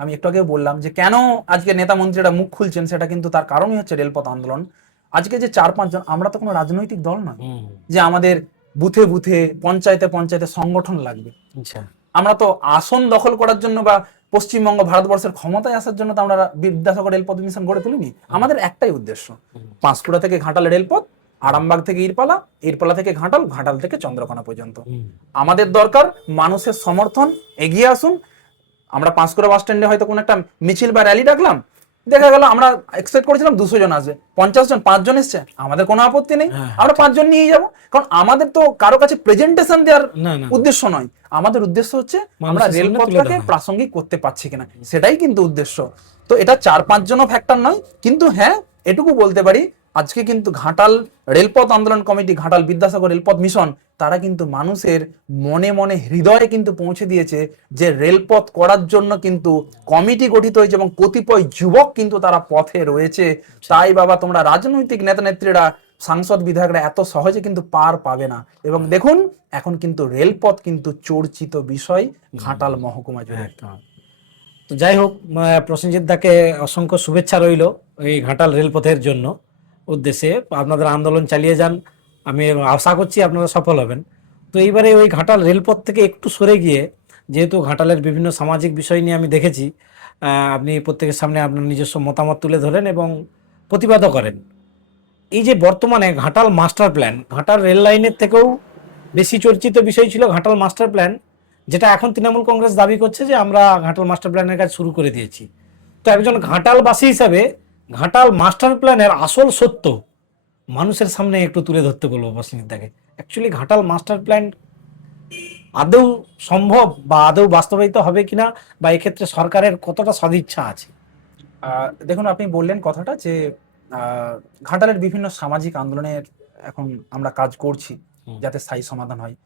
আমি একটু আগে বললাম যে কেন আজকে নেতা মন্ত্রীরা মুখ খুলছেন, সেটা কিন্তু তার কারণই হচ্ছে রেলপথ আন্দোলন। আজকে যে 4-5 জন, আমরা তো কোনো রাজনৈতিক দল নয় হুম, যে আমাদের বুথে বুথে, পঞ্চায়েতে পঞ্চায়েতে সংগঠন লাগবে। আচ্ছা, আমরা তো আসন দখল করার জন্য বা পশ্চিমবঙ্গ ভারতবর্ষের ক্ষমতায় আসার জন্য তো আমরা বিদ্যাসাগর রেলপথ মিশন গড়ে তুলিনি। আমাদের একটাই উদ্দেশ্য, পাঁশকুড়া থেকে ঘাটাল রেলপথ, আরামবাগ থেকে ইরপালা, ইরপালা থেকে ঘাটাল, ঘাটাল থেকে চন্দ্রকোনা পর্যন্ত। হুম, আমাদের দরকার মানুষের সমর্থন, এগিয়ে আসুন। আমরা পাঁশকুড়া বাস স্ট্যান্ডে হয়তো কোনো একটা মিছিল বা র্যালি ডাকলাম, দেখা গেল আমরা এক্সপেক্ট করেছিলাম 200 জন আসবে, 50 জন, 5 জন এসছে, আমাদের কোনো আপত্তি নেই, হ্যাঁ, আমরা 5 জন নিয়ে যাব। কারণ আমাদের তো কারো কাছে প্রেজেন্টেশন দেওয়ার না, না, উদ্দেশ্য নয়, আমাদের উদ্দেশ্য হচ্ছে আমরা মানুষের সামনে তুলে রেলপথটাকে ধরা। প্রাসঙ্গিক করতে পারছি কিনা, সেটাই কিন্তু উদ্দেশ্য। তো এটা 4-5 জনও ফ্যাক্টর নয়, কিন্তু হ্যাঁ, এটুকু বলতে পারি, আজকে কিন্তু ঘাটাল রেলপথ আন্দোলন কমিটি, ঘাটাল বিদ্যাসাগর রেলপথ মিশন, তারা কিন্তু মানুষের মনে মনে, হৃদয়ে কিন্তু পৌঁছে দিয়েছে যে রেলপথ করার জন্য কিন্তু কমিটি গঠিত হয়েছে, এবং কতিপয় যুবক কিন্তু তারা পথে রয়েছে। তাই বাবা, তোমরা রাজনৈতিক নেতা নেত্রীরা, সাংসদ বিধায়করা এত সহজে কিন্তু পার পাবে না। এবং দেখুন, এখন কিন্তু রেলপথ কিন্তু চর্চিত বিষয় ঘাটাল মহকুমা জুড়ে। একদম। তো যাই হোক, প্রসেনজিৎ দাকে অসংখ্য শুভেচ্ছা রইল এই ঘাটাল রেলপথের জন্য উদ্দেশ্যে। আপনাদের আন্দোলন চালিয়ে যান, আমি আশা করছি আপনারা সফল হবেন। তো এইবারে ওই ঘাটাল রেলপথ থেকে একটু সরে গিয়ে যেহেতু ঘাটালের বিভিন্ন সামাজিক বিষয় নিয়ে আমি দেখেছি, আপনি প্রত্যেকের সামনে আপনার নিজস্ব মতামত তুলে ধরেন এবং প্রতিবাদও করেন। এই যে বর্তমানে Ghatal master plan, Ghatal rail লাইনের থেকেও বেশি চর্চিত বিষয় ছিল ঘাটাল মাস্টার প্ল্যান, যেটা এখন তৃণমূল কংগ্রেস দাবি করছে যে আমরা ঘাটাল মাস্টার প্ল্যানের কাজ শুরু করে দিয়েছি। তো একজন ঘাটালবাসী হিসাবে ঘাটাল মাস্টার প্ল্যানের আসল সত্য মানুষের সামনে একটু তুলে ধরতে বলবো বসিনিদাকে। অ্যাকচুয়ালি ঘাটাল মাস্টার প্ল্যান আদৌ সম্ভব বা আদৌ বাস্তবায়িত হবে কিনা, বা এক্ষেত্রে সরকারের কতটা সদিচ্ছা আছে? দেখুন, আপনি বললেন কথাটা যে ঘাটালের বিভিন্ন সামাজিক আন্দোলনের এখন আমরা কাজ করছি হুম। যাতে স্থায়ী সমাধান হয়।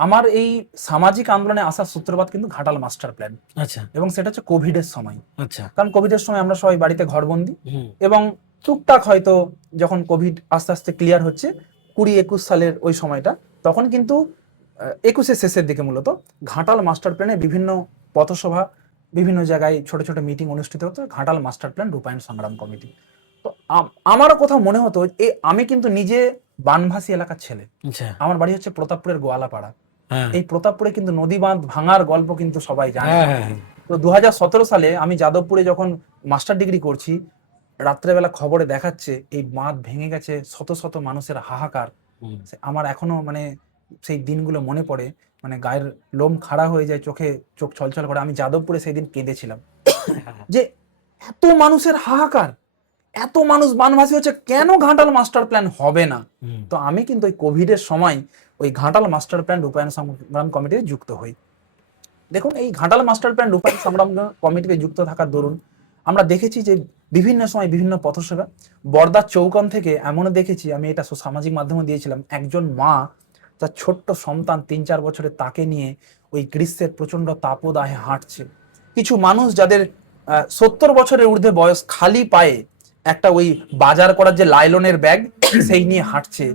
আমার এই সামাজিক আন্দোলনে আসার সূত্রপাত কিন্তু ঘাটাল মাস্টার প্ল্যান, আচ্ছা এবং সেটা হচ্ছে কোভিডের সময়। আচ্ছা। কারণ কোভিডের সময় আমরা সবাই বাড়িতে ঘরবন্দি, হুম এবং টুকটাক হয়তো যখন কোভিড আস্তে আস্তে ক্লিয়ার হচ্ছে 20-21 সালের ওই সময়টা, তখন কিন্তু 21-এর শেষের দিকে মূলত ঘাটাল মাস্টার প্ল্যানে বিভিন্ন পথসভা, বিভিন্ন জায়গায় ছোট ছোট মিটিং অনুষ্ঠিত হতো, ঘাটাল মাস্টার প্ল্যান রূপায়ণ সংগ্রাম কমিটি। তো আমারও কোথাও মনে হতো, আমি কিন্তু নিজে বানভাসী এলাকার ছেলে। আচ্ছা। আমার বাড়ি হচ্ছে প্রতাপপুরের গোয়ালাপাড়া। হ্যাঁ এই প্রতাপপুরে কিন্তু নদী বাঁধ ভাঙার গল্প কিন্তু সবাই জানে। হ্যাঁ হ্যাঁ হ্যাঁ। তো 2017 সালে আমি যাদবপুরে যখন মাস্টার ডিগ্রি করছি, রাত্রেবেলা খবরে দেখাচ্ছে এই বাঁধ ভেঙে গেছে, শত শত মানুষের হাহাকার। হুম। আমার এখনো মানে সেই দিনগুলো মনে পড়ে, মানে গায়ের লোম খাড়া হয়ে যায়, চোখে চোখ ছলছল করে। আমি যাদবপুরে সেই দিন কেঁদেছিলাম যে এত মানুষের হাহাকার, এত মানুষ বানভাসী হচ্ছে, কেন ঘাটাল মাস্টার প্ল্যান হবে না? হুম। তো আমি কিন্তু ওই কোভিডের সময় ওই ঘাটাল মাস্টার প্ল্যান রূপায়ণ সংগ্রাম কমিটিতে যুক্ত হই। দেখুন, এই ঘাটাল মাস্টার প্ল্যান রূপায়ণ সংগ্রাম কমিটিতে যুক্ত থাকার দরুন আমরা দেখেছি যে বিভিন্ন সময় বিভিন্ন পথসভা, বর্দার চৌকান থেকে এমনও দেখেছি, আমি এটা সামাজিক মাধ্যমে দিয়েছিলাম, একজন মা তার ছোট্ট সন্তান 3-4 বছরের তাকে নিয়ে ওই গ্রীষ্মের প্রচন্ড তাপদাহে হাঁটছে। কিছু মানুষ যাদের 70 বছরের ঊর্ধ্বে বয়স, খালি পায়ে একটা ওই বাজার করার যে লাইলনের ব্যাগ সেই নিয়ে হাঁটছে।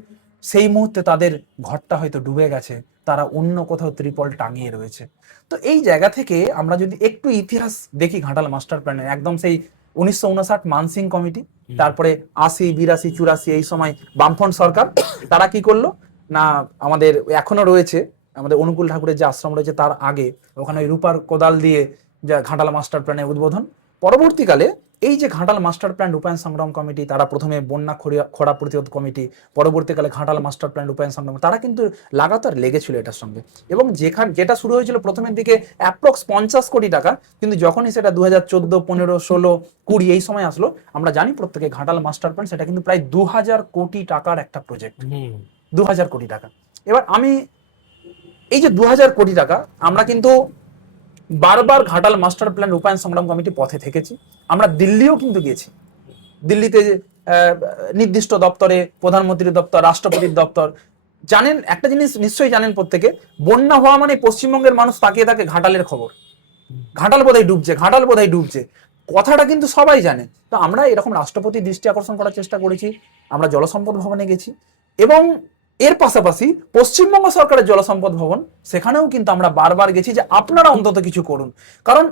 সেই মুহূর্তে তাদের ঘরটা হয়তো ডুবে গেছে, তারা অন্য কোথাও ত্রিপল টাঙিয়ে রয়েছে। তো এই জায়গা থেকে আমরা যদি একটু ইতিহাস দেখি ঘাটাল মাস্টার প্ল্যানের, একদম সেই 1959 মানসিং কমিটি, তারপরে 80, 82, 84 এই সময় বামফ্রন্ট সরকার, তারা কি করলো না, আমাদের এখনো রয়েছে আমাদের অনুকূল ঠাকুরের যে আশ্রম রয়েছে তার আগে ওখানে ওই রূপার কোদাল দিয়ে যা ঘাটাল মাস্টার প্ল্যানের উদ্বোধন। পরবর্তীকালে এই যে ঘাটাল মাস্টার প্ল্যান রূপায়ণ সংগ্রাম কমিটি, তারা প্রথমে বন্যা খরা প্রতিরোধ কমিটি, পরবর্তীকালে ঘাটাল মাস্টার প্ল্যান রূপায়ণ সংগ্রাম, তারা কিন্তু লাগাতার লেগেছিল এটার সঙ্গে। এবং যেটা শুরু হয়েছিল প্রথমের দিকে অ্যাপ্রক্স 50 কোটি টাকা, কিন্তু যখনই সেটা 2014, 15, 16, 20 এই সময় আসলো, আমরা জানি প্রত্যেকে ঘাটাল মাস্টার প্ল্যান সেটা কিন্তু প্রায় 2000 কোটি টাকার একটা প্রজেক্ট। 2000 কোটি টাকা। এবার আমি এই যে 2000 কোটি টাকা, আমরা কিন্তু বারবার ঘাটাল মাস্টার প্ল্যান রূপায়ণ সংগ্রাম কমিটি পথে থেকেছি। আমরা দিল্লিও কিন্তু গেছি। দিল্লিতে নির্দিষ্ট দপ্তরে, প্রধানমন্ত্রীর দপ্তর, রাষ্ট্রপতির দপ্তর, জানেন একটা জিনিস নিশ্চয়ই জানেন প্রত্যেকে, বন্যা হওয়া মানে পশ্চিমবঙ্গের মানুষ তাকিয়ে থাকে ঘাটালের খবর, ঘাটাল বোধহয় ডুবছে, ঘাটাল বোধহয় ডুবছে, কথাটা কিন্তু সবাই জানে। তো আমরা এরকম রাষ্ট্রপতির দৃষ্টি আকর্ষণ করার চেষ্টা করেছি, আমরা জলসম্পদ ভবনে গেছি, এবং এর পাশাপাশি পশ্চিমবঙ্গ সরকারের জলসম্পদ ভবন, সেখানেও কিন্তু আমরা বারবার গেছি যে আপনারা অন্তত কিছু করুন। কারণ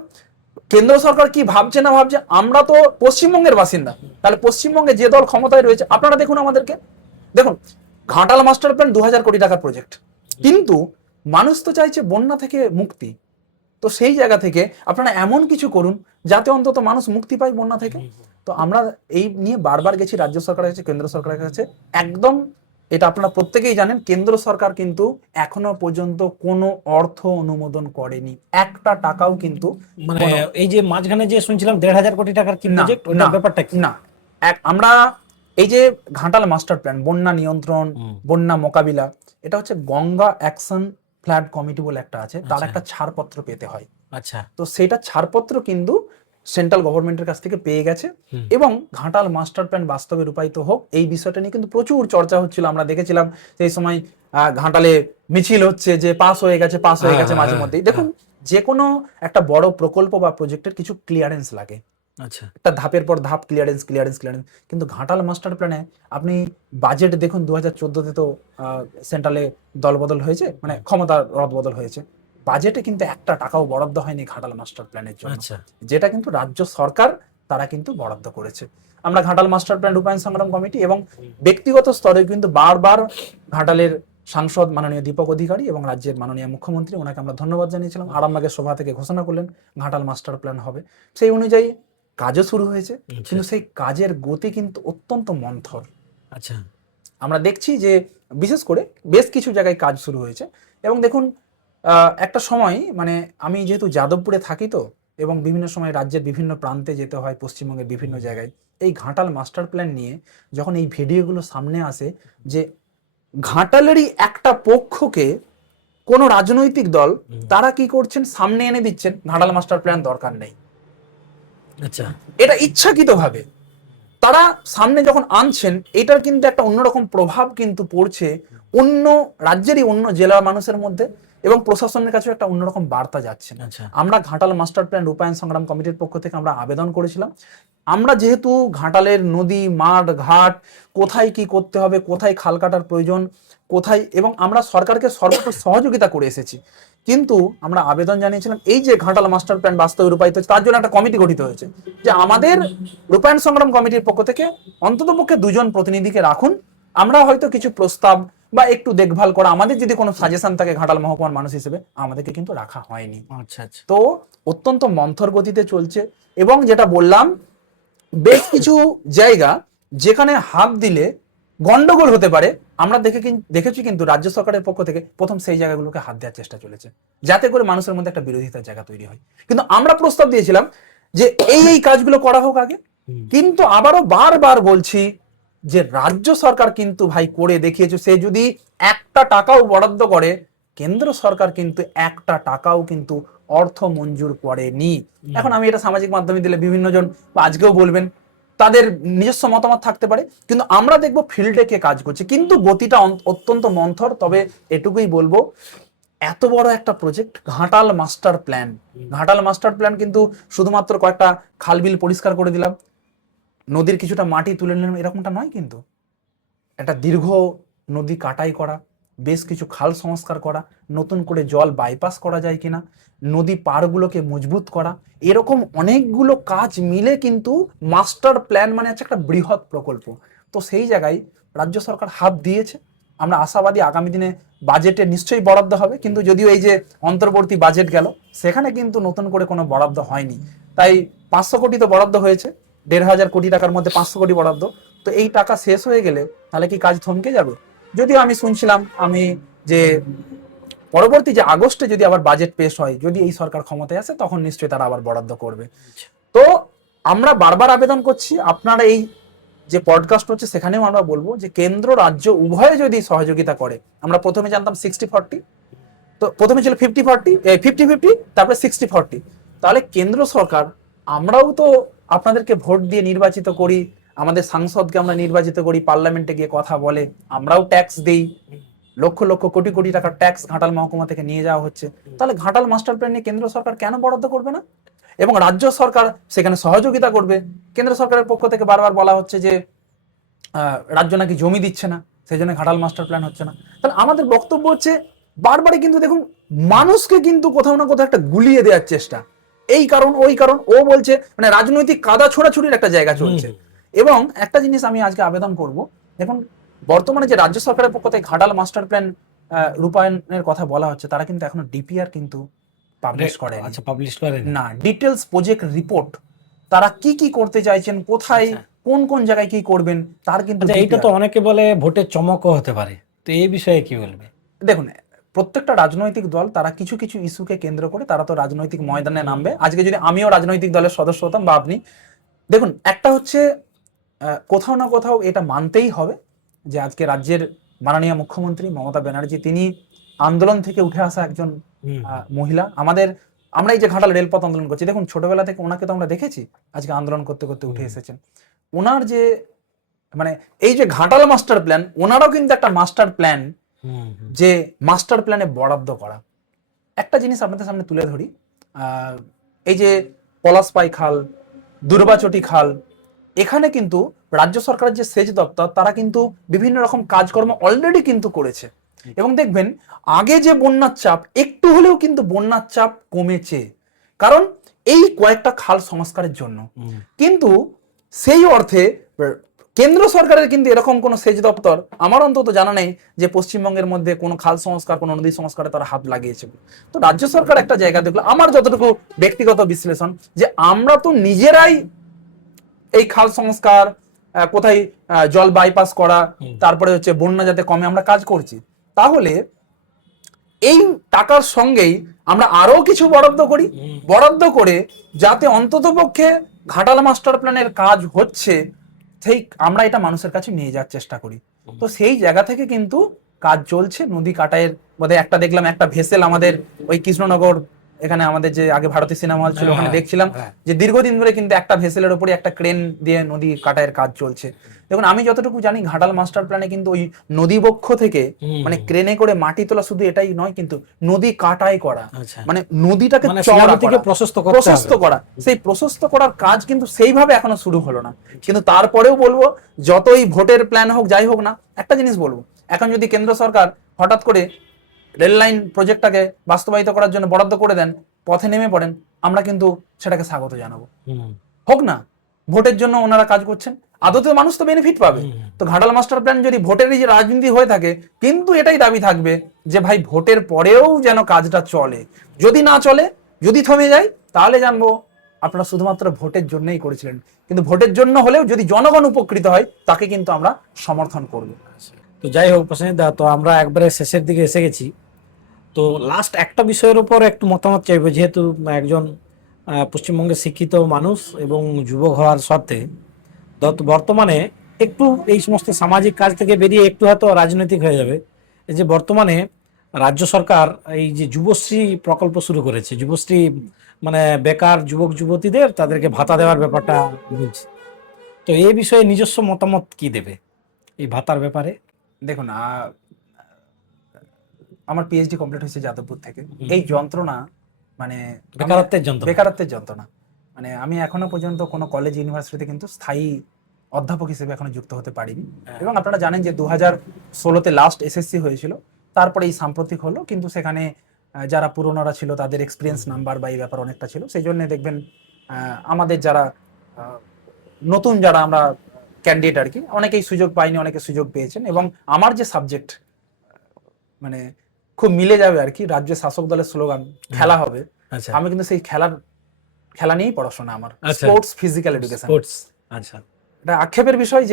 কেন্দ্র সরকার কি ভাবছে না ভাবছে, আমরা তো পশ্চিমবঙ্গের বাসিন্দা, তাহলে পশ্চিমবঙ্গে যে দল ক্ষমতায় রয়েছে, আপনারা দেখুন আমাদেরকে, দেখুন ঘাটাল মাস্টার প্ল্যান 2000 কোটি টাকার প্রজেক্ট, কিন্তু মানুষ তো চাইছে বন্যা থেকে মুক্তি। তো সেই জায়গা থেকে আপনারা এমন কিছু করুন যাতে অন্তত মানুষ মুক্তি পায় বন্যা থেকে। তো আমরা এই নিয়ে বারবার গেছি রাজ্য সরকারের কাছে, কেন্দ্র সরকারের কাছে। একদম এটা আপনারা প্রত্যেকেই জানেন, কেন্দ্র সরকার কিন্তু এখনো পর্যন্ত কোনো অর্থ অনুমোদন করেনি, একটা টাকাও কিন্তু। মানে এই যে মাঝখানে যে শুনছিলাম 1500 কোটি টাকার কি প্রজেক্ট, ওটা ব্যাপারটা কি? না, আমরা এই যে ঘাটাল মাস্টার প্ল্যান, বন্যা নিয়ন্ত্রণ, বন্যা মোকাবিলা, এটা হচ্ছে গঙ্গা অ্যাকশন ফ্লাড কমিটি বলে একটা আছে, তার একটা ছাড়পত্র পেতে হয়। আচ্ছা। তো সেটা ছাড়পত্র কিন্তু সেন্ট্রাল গভর্নমেন্টের কাছ থেকে পেয়ে গেছে, এবং ঘাটাল মাস্টার প্ল্যান বাস্তবে রূপায়িত হোক এই বিষয়টা নিয়ে কিন্তু প্রচুর চর্চা হচ্ছিল। আমরা দেখেছিলাম সেই সময় ঘাটালে মিছিল হচ্ছে যে পাস হয়ে গেছে, পাস হয়ে গেছে, মাঝে মধ্যেই। দেখুন, যে কোনো একটা বড় প্রকল্প বা প্রজেক্টের কিছু ক্লিয়ারেন্স লাগে, আচ্ছা। একটা ধাপের পর ধাপ ক্লিয়ারেন্স। কিন্তু ঘাটাল মাস্টার প্ল্যানে আপনি বাজেট দেখুন, 2014-তে তো সেন্ট্রালে দলবদল হয়েছে, মানে ক্ষমতার রদবদল হয়েছে, বাজেটে কিন্তু একটা টাকাও বরাদ্দ হয়নি ঘাটাল মাস্টার প্ল্যানের জন্য, যেটা কিন্তু রাজ্য সরকার তারা কিন্তু বরাদ্দ করেছে। আমরা ঘাটাল মাস্টার প্ল্যান রূপায়ণ সংগ্রাম কমিটি এবং ব্যক্তিগত স্তরে কিন্তু বারবার ঘাটালের সাংসদ মাননীয় দীপক অধিকারী এবং রাজ্যের মাননীয় মুখ্যমন্ত্রী, ওনাকে আমরা ধন্যবাদ জানিয়েছিলাম। আরামবাগের সভা থেকে ঘোষণা করলেন ঘাটাল মাস্টার প্ল্যান হবে, সেই অনুযায়ী কাজও শুরু হয়েছে, কিন্তু সেই কাজের গতি কিন্তু অত্যন্ত মন্থর। আচ্ছা, আমরা দেখছি যে বিশেষ করে বেশ কিছু জায়গায় কাজ শুরু হয়েছে। এবং দেখুন একটা সময়, মানে আমি যেহেতু যাদবপুরে থাকি তো, এবং বিভিন্ন সময় রাজ্যের বিভিন্ন প্রান্তে যেতে হয়, পশ্চিমবঙ্গের বিভিন্ন জায়গায়, এই ঘাটাল মাস্টার প্ল্যান নিয়ে যখন এই ভিডিওগুলো সামনে আসে যে ঘাটালেরই একটা পক্ষকে কোনো রাজনৈতিক দল তারা কি করছেন, সামনে এনে দিচ্ছেন ঘাটাল মাস্টার প্ল্যান দরকার নেই। আচ্ছা, এটা ইচ্ছাকৃতভাবে তারা সামনে যখন আনছেন, এটার কিন্তু একটা অন্যরকম প্রভাব কিন্তু পড়ছে অন্য রাজ্যেরই অন্য জেলার মানুষের মধ্যে, এবং প্রশাসনের কাছে একটা অন্যরকম বার্তা যাচ্ছে। আচ্ছা, আমরা ঘাটাল মাস্টার প্ল্যান রূপায়ণ সংগ্রাম কমিটির পক্ষ থেকে আমরা আবেদন করেছিলাম। আমরা যেহেতু ঘাটালের নদী, মাঠ, ঘাট, কোথায় কি করতে হবে, কোথায় খাল কাটার প্রয়োজন, কোথায়, এবং আমরা সরকারকে সর্বোচ্চ সহযোগিতা করে এসেছি, কিন্তু আমরা আবেদন জানিয়েছিলাম এই যে ঘাটাল মাস্টার প্ল্যান বাস্তবে রূপায়িত হচ্ছে, তার জন্য একটা কমিটি গঠিত হয়েছে, যে আমাদের রূপায়ণ সংগ্রাম কমিটির পক্ষ থেকে অন্ততপক্ষে 2 জন প্রতিনিধিকে রাখুন, আমরা হয়তো কিছু প্রস্তাব বা একটু দেখভাল করা, আমাদের যদি কোনো সাজেশন থাকে ঘাটাল মহকুমার মানুষ হিসেবে, আমাদেরকে কিন্তু রাখা হয়নি। আচ্ছা, আচ্ছা, তো অত্যন্ত মন্থর গতিতে চলছে, এবং যেটা বললাম বেশ কিছু জায়গা যেখানে হাত দিলে গন্ডগোল হতে পারে, আমরা দেখেছি কিন্তু রাজ্য সরকারের পক্ষ থেকে প্রথম সেই জায়গাগুলোকে হাত দেওয়ার চেষ্টা চলেছে, যাতে করে মানুষের মধ্যে একটা বিরোধিতার জায়গা তৈরি হয়। কিন্তু আমরা প্রস্তাব দিয়েছিলাম যে এই কাজগুলো করা হোক আগে, কিন্তু আবারও বারবার বলছি যে রাজ্য সরকার কিন্তু ভাই করে দেখিয়েছে, সে যদি একটা টাকাও বরাদ্দ করে, কেন্দ্র সরকার কিন্তু একটা টাকাও কিন্তু অর্থ মঞ্জুর করেনি। এখন আমি এটা সামাজিক মাধ্যমে দিলে বিভিন্ন জন আজকেও বলবেন, তাদের নিজস্ব মতামত থাকতে পারে, কিন্তু আমরা দেখবো ফিল্ডে কে কাজ করছে, কিন্তু গতিটা অত্যন্ত মন্থর। তবে এটুকুই বলবো, এত বড় একটা project Ghatal master plan, Ghatal master plan কিন্তু শুধুমাত্র কয়েকটা খালবিল পরিষ্কার করে দিলাম, নদীর কিছুটা মাটি তুলে নিলাম, এরকমটা নয়। কিন্তু একটা দীর্ঘ নদী কাটাই করা, বেশ কিছু খাল সংস্কার করা, নতুন করে জল বাইপাস করা যায় কিনা, নদী পাড়গুলোকে মজবুত করা, এরকম অনেকগুলো কাজ মিলে কিন্তু মাস্টার প্ল্যান মানে হচ্ছে একটা বৃহৎ প্রকল্প। তো সেই জায়গায় রাজ্য সরকার হাত দিয়েছে, আমরা আশাবাদী আগামী দিনে বাজেটে নিশ্চয়ই বরাদ্দ হবে, কিন্তু যদিও এই যে অন্তর্বর্তী বাজেট গেল, সেখানে কিন্তু নতুন করে কোনো বরাদ্দ হয়নি। তাই 500 কোটি তো বরাদ্দ হয়েছে, 1,500 কোটি টাকার মধ্যে 500 কোটি বরাদ্দ, তো এই টাকা শেষ হয়ে গেলে তাহলে কি কাজ থমকে যাবে? যদিও আমি শুনছিলাম যে পরবর্তী যে আগস্টে যদি আবার বাজেট পেশ হয়, যদি এই সরকার ক্ষমতায় আসে, তখন নিশ্চয়ই তারা আবার বরাদ্দ করবে। তো আমরা বারবার আবেদন করছি, আপনারা এই যে পডকাস্ট হচ্ছে সেখানেও আমরা বলবো যে কেন্দ্র রাজ্য উভয়ে যদি সহযোগিতা করে, আমরা প্রথমে জানতাম 60-40, তো প্রথমে ছিল 50-50, তারপরে 60-40, তাহলে কেন্দ্র সরকার, আমরাও তো আপনাদেরকে ভোট দিয়ে নির্বাচিত করি, আমাদের সাংসদকে আমরা নির্বাচিত করি, পার্লামেন্টে গিয়ে কথা বলে, আমরাও ট্যাক্স দেই, লক্ষ লক্ষ কোটি কোটি টাকার ট্যাক্স ঘাটাল মহকুমা থেকে নিয়ে যাওয়া হচ্ছে, তাহলে ঘাটাল মাস্টার প্ল্যান নিয়ে কেন্দ্র সরকার কেন বরাদ্দ করবে না? এবং রাজ্য সরকার সেখানে সহযোগিতা করবে। কেন্দ্র সরকারের পক্ষ থেকে বারবার বলা হচ্ছে যে রাজ্য নাকি জমি দিচ্ছে না, সেই জন্য ঘাটাল মাস্টার প্ল্যান হচ্ছে না। তাহলে আমাদের বক্তব্য হচ্ছে, বারবারই কিন্তু দেখুন মানুষকে কিন্তু কোথাও না কোথাও একটা গুলিয়ে দেওয়ার চেষ্টা, এই কারণ ওই কারণ, ও বলছে, মানে রাজনৈতিক কাদা ছোড়াছুড়ির একটা জায়গা চলছে। এবং একটা জিনিস আমি আজকে আবেদন করব, দেখুন বর্তমানে যে রাজ্য সরকারের পক্ষ থেকে ঘাটাল মাস্টার প্ল্যান রূপায়ণের কথা বলা হচ্ছে, তারা কিন্তু এখনো ডিপিআর কিন্তু পাবলিশ করে, আচ্ছা, পাবলিশ করে না, ডিটেলস প্রজেক্ট রিপোর্ট, তারা কি কি করতে চাইছেন, কোথায় কোন কোন জায়গায় কি করবেন, তার কিন্তু এইটা তো অনেকে বলে ভোটের চমকও হতে পারে, তো এই বিষয়ে কি বলবে? দেখুন, প্রত্যেকটা রাজনৈতিক দল তারা কিছু কিছু ইস্যুকে কেন্দ্র করে তারা তো রাজনৈতিক ময়দানে নামবে। আজকে যদি আমিও রাজনৈতিক দলের সদস্য হতাম বা আপনি, দেখুন একটা হচ্ছে কোথাও না কোথাও এটা মানতেই হবে যে আজকে রাজ্যের মাননীয় মুখ্যমন্ত্রী মমতা ব্যানার্জি, তিনি আন্দোলন থেকে উঠে আসা একজন মহিলা। আমরা এই যে ঘাটাল রেলপথ আন্দোলন করছি, দেখুন ছোটবেলা থেকে ওনাকে তো আমরা দেখেছি আজকে আন্দোলন করতে করতে উঠে এসেছেন। ওনার যে মানে এই যে ঘাটাল মাস্টার প্ল্যান, ওনারও কিন্তু একটা মাস্টার প্ল্যান, যে মাস্টার প্ল্যানে বরাদ্দ করা। একটা জিনিস আপনাদের সামনে তুলে ধরি, এই যে পলাশপাই খাল, দুর্বাচটি খাল, এখানে কিন্তু রাজ্য সরকারের যে সেচ দপ্তর, তারা কিন্তু বিভিন্ন রকম কাজকর্ম অলরেডি কিন্তু করেছে, এবং দেখবেন আগে যে বন্যার চাপ, একটু হলেও কিন্তু বন্যার চাপ কমেছে, কারণ এই কয়েকটা খাল সংস্কারের জন্য। কিন্তু সেই অর্থে কেন্দ্র সরকারের কিন্তু এরকম কোনো সেচ দপ্তর আমার অন্তত জানা নেই যে পশ্চিমবঙ্গের মধ্যে কোনো খাল সংস্কার, কোনো নদী সংস্কারে তারা হাত লাগিয়েছে। তো রাজ্য সরকার একটা জায়গা দেখলো, আমার যতটুকু ব্যক্তিগত বিশ্লেষণ, যে আমরা তো নিজেরাই এই খাল সংস্কার, কোথায় জল বাইপাস করা, তারপরে হচ্ছে বন্যা যাতে কমে, আমরা কাজ করছি। তাহলে এই টাকার সঙ্গেই আমরা আরো কিছু বরাদ্দ করি, বরাদ্দ করে যাতে অন্ততপক্ষে ঘাটাল মাস্টার প্ল্যানের কাজ হচ্ছে, সেই আমরা এটা মানুষের কাছে নিয়ে যাওয়ার চেষ্টা করি। তো সেই জায়গা থেকে কিন্তু কাজ চলছে। নদী কাটায়ের বোধহয় একটা দেখলাম, একটা ভেসেল আমাদের ওই কৃষ্ণনগর, এখানে আমাদের যে আগে ভারতীয় সিনেমা হল ছিল, ওখানে দেখছিলাম যে দীর্ঘদিন ধরে কিন্তু একটা ভেসেলের উপরে একটা ক্রেন দিয়ে নদী কাটায়ের কাজ চলছে। দেখুন, আমি যতটুকু জানি ঘাটাল মাস্টার প্ল্যানে কিন্তু ওই নদী বক্ষ থেকে মানে ক্রেনে করে মাটি তোলা, শুধু এটাই নয় কিন্তু নদী কাটাই করা, মানে নদীটাকে চওড়া থেকে প্রশস্ত করা, সেই প্রশস্ত করার কাজ কিন্তু সেইভাবে এখনো শুরু হলো না। কিন্তু তারপরেও বলবো, যতই ভোটের প্ল্যান হোক যাই হোক না, একটা জিনিস বলবো, এখন যদি কেন্দ্র সরকার হঠাৎ করে রেল লাইন প্রজেক্টটাকে বাস্তবায়িত করার জন্য বরাদ্দ করে দেন, পথে নেমে পড়েন, আমরা কিন্তু সেটাকে স্বাগত জানাবো। হোক না, ভোটের জন্য ওনারা কাজ করছেন, আদতে মানুষ তো বেনিফিট পাবে। তো ঘাটাল মাস্টার প্ল্যান যদি ভোটেরই যে রাজনীতি হয়ে থাকে, কিন্তু এটাই দাবি থাকবে যে ভাই ভোটের পরেও যেন কাজটা চলে। যদি না চলে, যদি থমে যায়, তাহলে জানবো আপনারা শুধুমাত্র ভোটের জন্যই করেছিলেন। কিন্তু ভোটের জন্য হলেও যদি জনগণ উপকৃত হয়, তাকে কিন্তু আমরা সমর্থন করব। তো যাই হোক প্রসেনজিৎ দা, তো আমরা একবারে শেষের দিকে এসে গেছি। তো লাস্ট একটা বিষয়ের উপর একটু মতামত চাইবো, যেহেতু একজন পশ্চিমবঙ্গের শিক্ষিত মানুষ এবং যুবক হওয়ার সত্ত্বে বর্তমানে একটু এই সমস্ত সামাজিক কাজ থেকে বেরিয়ে একটু হয়তো রাজনৈতিক হয়ে যাবে। এই যে বর্তমানে রাজ্য সরকার এই যে যুবশ্রী প্রকল্প শুরু করেছে, যুবশ্রী মানে বেকার যুবক যুবতীদের তাদেরকে ভাতা দেওয়ার ব্যাপারটা বলছে, তো এই বিষয়ে নিজস্ব মতামত কি দেবে এই ভাতার ব্যাপারে? দেখুন, আমার পিএইচডি কমপ্লিট হয়েছে যাদবপুর থেকে। এই যন্ত্রণা, মানে বেকারত্বের যন্ত্রণা, মানে আমি এখনো পর্যন্ত কোনো কলেজ ইউনিভার্সিটিতে কিন্তু স্থায়ী অধ্যাপক হিসেবে এখনো যুক্ত হতে পারিনি। এবং আপনারা জানেন যে 2016-তে লাস্ট এসএসসি হয়েছিল, তারপরে এই সাম্প্রতিক হলো, কিন্তু সেখানে যারা পুরনোরা ছিল তাদের এক্সপিরিয়েন্স নাম্বার বা এই ব্যাপার অনেকটা ছিল। সেই জন্য দেখবেন আমাদের যারা নতুন যারা আমরা ক্যান্ডিডেট আর কি, অনেকেই সুযোগ পায়নি, অনেকে সুযোগ পেয়েছেন। এবং আমার যে সাবজেক্ট মানে খুব মিলে যাবে আর কি, রাজ্য শাসক দলের স্লোগান খেলা হবে, আমি কিন্তু সেই খেলা নিয়েই পড়াশোনা আমার, স্পোর্টস ফিজিক্যাল এডুকেশন। আচ্ছা, এটা আক্ষেপের বিষয়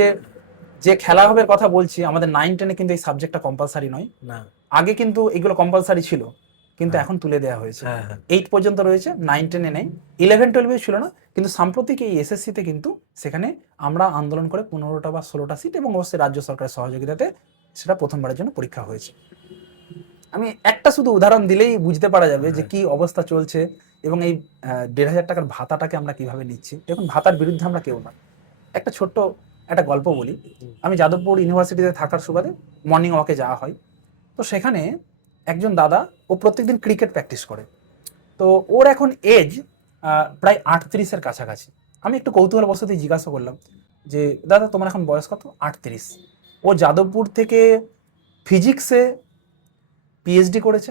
যে খেলা হবে কথা বলছি, আমাদের 9-10-এ কিন্তু এই সাবজেক্টটা কম্পালসারি নয়। আগে কিন্তু এগুলো কম্পালসারি ছিল, কিন্তু এখন তুলে দেওয়া হয়েছে। 8 পর্যন্ত রয়েছে, 9-10-এ নেই, 11-12-এ ছিল না। কিন্তু সাম্প্রতিক এই এসএসসিতে কিন্তু সেখানে আমরা আন্দোলন করে 15টা বা 16টা সিট, এবং অবশ্যই রাজ্য সরকারের সহযোগিতাতে সেটা প্রথমবারের জন্য পরীক্ষা হয়েছে। আমি একটা শুধু উদাহরণ দিলেই বুঝতে পারা যাবে যে কি অবস্থা চলছে, এবং এই 1,500 টাকার ভাতাটাকে আমরা কিভাবে নিচ্ছি। দেখুন, ভাতার বিরুদ্ধে আমরা কেউ না। একটা ছোট্ট একটা গল্প বলি। আমি যাদবপুর ইউনিভার্সিটিতে থাকার সুবাদে মর্নিং ওয়াকে যাওয়া হয়। তো সেখানে একজন দাদা, ও প্রত্যেকদিন ক্রিকেট প্র্যাকটিস করে। তো ওর এখন এজ প্রায় 38-এর কাছাকাছি। আমি একটু কৌতূহলবশতই জিজ্ঞাসা করলাম যে দাদা তোমার এখন বয়স কত? 38। ও যাদবপুর থেকে ফিজিক্সে পিএইচডি করেছে,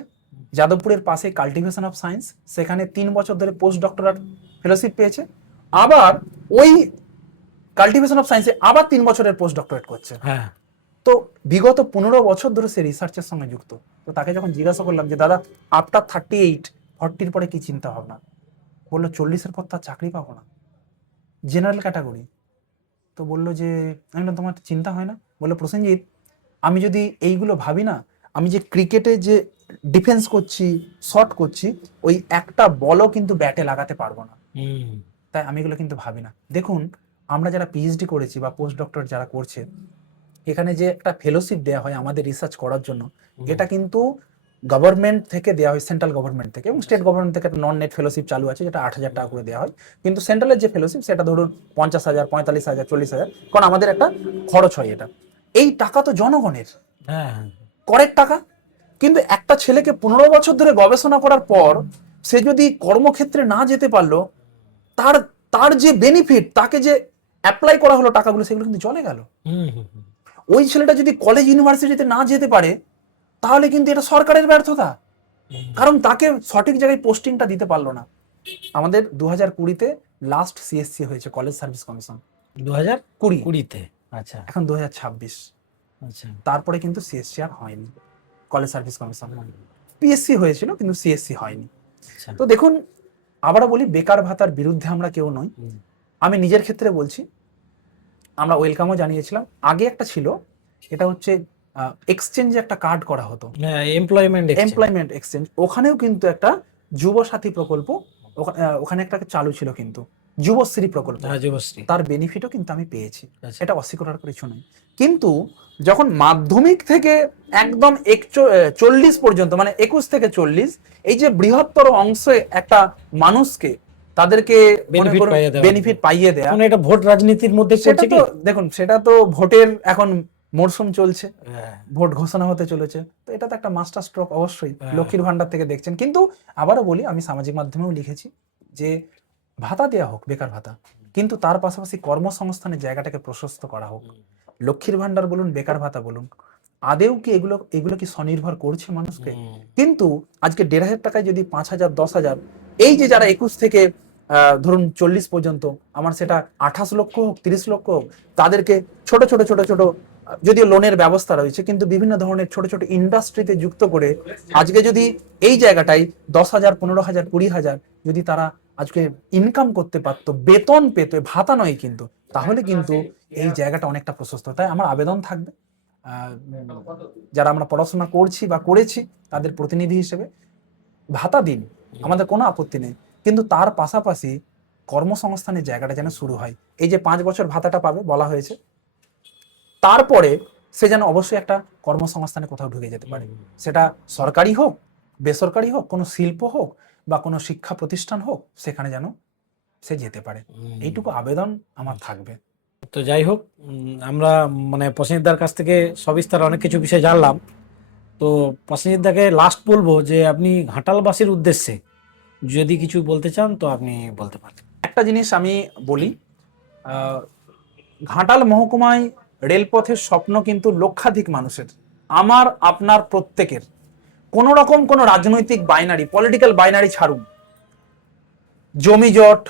যাদবপুরের পাশে কাল্টিভেশন অফ সায়েন্স, সেখানে 3 বছর ধরে পোস্ট ডক্টরাল ফেলোশিপ পেয়েছে। আবার ওই কাল্টিভেশন অফ সায়েন্সে আবার 3 বছরের পোস্ট ডক্টরেট করছে। তো বিগত 15 বছর ধরে সে রিসার্চের সঙ্গে যুক্ত। তো তাকে যখন জিজ্ঞাসা করলাম যে দাদা আফটার 38-40 পরে কি চিন্তা ভাবনা, বললো 40-এর পর তার চাকরি পাবো না, জেনারেল ক্যাটাগরি। তো বললো যে আমি বললাম তোমার চিন্তা হয় না? বললো প্রসেনজিৎ, আমি যদি এইগুলো ভাবি না, আমি যে ক্রিকেটে যে ডিফেন্স করছি, শট করছি, ওই একটা বলও কিন্তু ব্যাটে লাগাতে পারবো না, তাই আমি এগুলো কিন্তু ভাবি না। দেখুন, আমরা যারা পিএইচডি করেছি বা পোস্ট ডক্টর যারা করছে, এখানে যে একটা ফেলোশিপ দেওয়া হয় আমাদের রিসার্চ করার জন্য, এটা কিন্তু গভর্নমেন্ট থেকে দেওয়া হয়, সেন্ট্রাল গভর্নমেন্ট থেকে, এবং স্টেট গভর্নমেন্ট থেকে একটা নন নেট ফেলোশিপ চালু আছে, যেটা 8,000 টাকা করে দেওয়া হয়। কিন্তু সেন্ট্রালের যে ফেলোশিপ সেটা ধরুন 50,000, 45,000, 40,000, কারণ আমাদের একটা খরচ হয়। এটা এই টাকা তো জনগণের করের টাকা। কিন্তু একটা ছেলেকে 15 বছর ধরে গবেষণা করার পর সে যদি কর্মক্ষেত্রে না যেতে পারলো, তার যে বেনিফিট, তাকে যে অ্যাপ্লাই করা হলো টাকাগুলো, সেগুলো কিন্তু চলে গেল। ওই ছেলেটা যদি কলেজ ইউনিভার্সিটিতে না যেতে পারে, তাহলে কিন্তু এটা সরকারের ব্যর্থতা, কারণ তাকে সঠিক জায়গায় পোস্টিংটা দিতে পারলো না। আমাদের 2020-তে লাস্ট সিএসসি হয়েছে, কলেজ সার্ভিস কমিশন। 2020-তে আচ্ছা এখন 2026, আচ্ছা তারপরে কিন্তু সিএসসি আর হয়নি, কলেজ সার্ভিস কমিশন। পিএসসি হয়েছিল কিন্তু সিএসসি হয়নি। আচ্ছা তো দেখুন, আবারও বলি, বেকার ভাতার বিরুদ্ধে আমরা কেউ নই। হুম। আমি নিজের ক্ষেত্রে বলছি, আমরা ওয়েলকামও জানিয়েছিলাম। আগে একটা ছিল, এটা হচ্ছে এক্সচেঞ্জে একটা কার্ড করা হতো, এমপ্লয়মেন্ট এমপ্লয়মেন্ট এক্সচেঞ্জ। ওখানেও কিন্তু একটা যুব সাথী প্রকল্প ওখানে একটা চালু ছিল, কিন্তু যুবশ্রী প্রকল্প, যুবশ্রী। তার বেনিফিটও কিন্তু আমি পেয়েছি, আচ্ছা। এটা অস্বীকার কিছু নয়। কিন্তু যখন মাধ্যমিক থেকে একদম 40 পর্যন্ত, মানে 21 থেকে 40, এই যে বৃহত্তর অংশে একটা মানুষকে তাদেরকে বেনিফিট পাইয়ে দেয়া, এটা ভোট রাজনীতির মধ্যে সেটা পড়ছে তো কি? দেখুন, সেটা তো ভোটের এখন মরশুম চলছে, হ্যাঁ। ভোট ঘোষণা হতে চলেছে, তো এটা তো একটা মাস্টার স্ট্রোক অবশ্যই। হ্যাঁ। লক্ষ্মীর ভান্ডার থেকে দেখছেন, কিন্তু আবারও বলি, আমি সামাজিক মাধ্যমেও লিখেছি যে ভাতা দেওয়া হোক, বেকার ভাতা, কিন্তু তার পাশাপাশি কর্মসংস্থানের জায়গাটাকে প্রশস্ত করা হোক। লক্ষ্মীর ভান্ডার বলুন, বেকার ভাতা বলুন, আদেও কি এগুলো কি স্বনির্ভর করছে মানুষকে? কিন্তু আজকে 1,500 টাকায় যদি 5,000, 10,000, এই যে যারা 21 থেকে ধরুন 40 পর্যন্ত, আমার সেটা 28 লক্ষ হোক, 30 লক্ষ হোক, তাদেরকে ছোট ছোট ছোট ছোট, যদিও লোনের ব্যবস্থা রয়েছে, কিন্তু বিভিন্ন ধরনের ছোট ছোট ইন্ডাস্ট্রিতে যুক্ত করে আজকে যদি এই জায়গাটায় 10,000, 15,000, 20,000 যদি তারা আজকে ইনকাম করতে পারতো, বেতন পেত, ভাতা নয় কিন্তু, তাহলে কিন্তু এই জায়গাটা অনেকটা প্রশস্ত। তাই আমার আবেদন থাকবে, যারা আমরা পড়াশোনা করছি বা করেছি তাদের প্রতিনিধি হিসেবে, ভাতা দিন, আমাদের কোনো আপত্তি নেই, কিন্তু তার পাশাপাশি কর্মসংস্থানের জায়গাটা যেন শুরু হয়। এই যে 5 বছর ভাতাটা পাবে বলা হয়েছে, তারপরে সে যেন অবশ্যই একটা কর্মসংস্থানে কোথাও ঢুকে যেতে পারে, সেটা সরকারি হোক, বেসরকারি হোক, কোনো শিল্প হোক বা কোনো শিক্ষা প্রতিষ্ঠান হোক, সেখানে যেন সে যেতে পারে। এইটুকু আবেদন আমার থাকবে। তো যাই হোক, আমরা মানে প্রসেনজিৎদার কাছ থেকে সবিস্তার অনেক কিছু বিষয় জানলাম। তো প্রসেনজিৎদাকে লাস্ট বলবো যে আপনি ঘাটালবাসীর উদ্দেশ্যে যদি কিছু বলতে চান তো আপনি বলতে পারেন। একটা জিনিস আমি বলি, ঘাটাল মহকুমায় রেলপথের স্বপ্ন কিন্তু লক্ষাধিক মানুষের, আমার আপনার প্রত্যেকের। কোন রকম কোনো রাজনৈতিক বাইনারি, পলিটিক্যাল বাইনারি ছাড়ুন, জমি জট,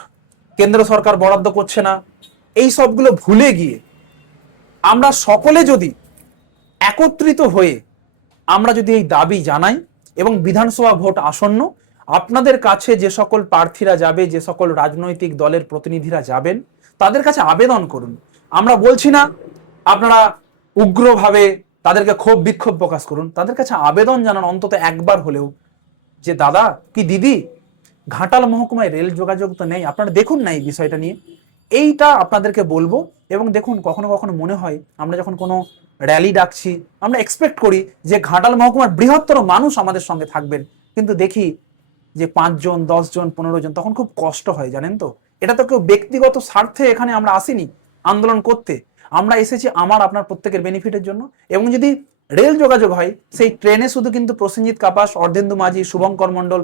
কেন্দ্র সরকার বরাদ্দ করছে না, এই সবগুলো ভুলে গিয়ে আমরা সকলে যদি একত্রিত হয়ে আমরা যদি এই দাবি জানাই, এবং বিধানসভা ভোট আসন্ন, আপনাদের কাছে যে সকল প্রার্থীরা যাবে, যে সকল রাজনৈতিক দলের প্রতিনিধিরা যাবেন, তাদের কাছে আবেদন করুন। আমরা বলছি না আপনারা উগ্রভাবে তাদেরকে ক্ষোভ বিক্ষোভ প্রকাশ করুন, তাদের কাছে আবেদন জানান অন্তত একবার হলেও, যে দাদা কি দিদি, ঘাটাল মহকুমায় রেল যোগাযোগ তো নেই, আপনারা দেখুন না এই বিষয়টা নিয়ে। এইটা আপনাদেরকে বলবো। এবং দেখুন, কখনো কখনো মনে হয় আমরা যখন কোনো র্যালি ডাকছি, আমরা এক্সপেক্ট করি যে ঘাটাল মহকুমার বৃহত্তর মানুষ আমাদের সঙ্গে থাকবেন, কিন্তু দেখি যে 5 জন, 10 জন, 15 জন, তখন খুব কষ্ট হয়, জানেন তো। এটা তো কেউ ব্যক্তিগত স্বার্থে এখানে আমরা আসিনি আন্দোলন করতে, আমরা এসেছি আমার আপনার প্রত্যেকের বেনিফিটের জন্য। এবং যদি রেল যোগাযোগ হয়, সেই ট্রেনে শুধু কিন্তু প্রসেনজিৎ কাপাস, অর্ধেন্দু মাঝি, শুভঙ্কর মণ্ডল,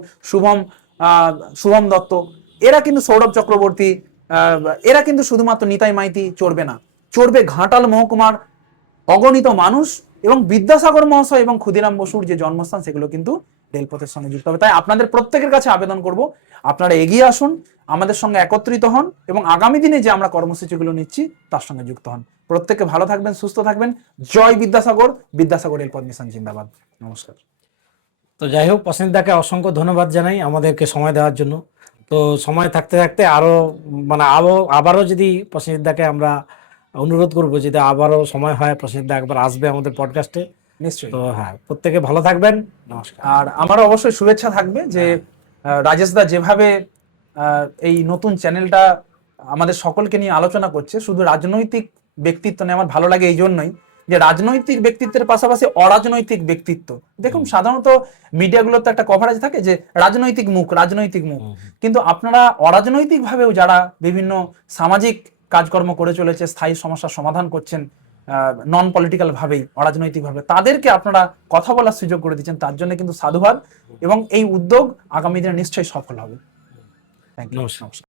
শুভম দত্ত, এরা কিন্তু সৌরভ চক্রবর্তী, এরা কিন্তু শুধুমাত্র নিতাই মাইতি চড়বে না, চড়বে ঘাটাল মহকুমার অগণিত মানুষ, এবং বিদ্যাসাগর মহাশয় এবং ক্ষুদিরাম বসুর যে জন্মস্থান, সেগুলো কিন্তু রেলপথের সঙ্গে যুক্ত হবে। তাই আপনাদের প্রত্যেকের কাছে আবেদন করব, আপনারা এগিয়ে আসুন, আমাদের সঙ্গে একত্রিত হন, এবং আগামী দিনে যে আমরা কর্মসূচিগুলো নিচ্ছি তার সঙ্গে যুক্ত হন। প্রত্যেকে ভালো থাকবেন, সুস্থ থাকবেন। জয় বিদ্যাসাগর, বিদ্যাসাগর রেলপথ মিশন জিন্দাবাদ। নমস্কার। তো যাই হোক, প্রসেনজিৎদাকে অসংখ্য ধন্যবাদ জানাই আমাদেরকে সময় দেওয়ার জন্য। তো সময় থাকতে থাকতে আরো মানে আবারও যদি প্রসেনজিৎদাকে আমরা অনুরোধ করবো, যদি আবারও সময় হয় প্রসেনজিৎদা একবার আসবে আমাদের পডকাস্টে। নিশ্চয়ই। তো হ্যাঁ, প্রত্যেকে ভালো থাকবেন, নমস্কার। আর আমারও অবশ্যই শুভেচ্ছা থাকবে যে রাজেশ দা যেভাবে এই নতুন চ্যানেলটা আমাদের সকলকে নিয়ে আলোচনা করছে, শুধু রাজনৈতিক ব্যক্তিত্ব নিয়ে আমার ভালো লাগে এই জন্যই, যে রাজনৈতিক ব্যক্তিত্বের পাশাপাশি অরাজনৈতিক ব্যক্তিত্ব। দেখুন, সাধারণত মিডিয়াগুলোতে একটা কভারেজ থাকে যে রাজনৈতিক মুখ, রাজনৈতিক মুখ, কিন্তু আপনারা অরাজনৈতিক ভাবেও যারা বিভিন্ন সামাজিক কাজকর্ম করে চলেছে, স্থায়ী সমস্যার সমাধান করছেন নন পলিটিক্যাল ভাবেই, অরাজনৈতিক ভাবে, তাদেরকে আপনারা কথা বলার সুযোগ করে দিচ্ছেন, তার জন্য কিন্তু সাধুবাদ। এবং এই উদ্যোগ আগামী দিনে নিশ্চয়ই সফল হবে। Thank you. নমস্কার।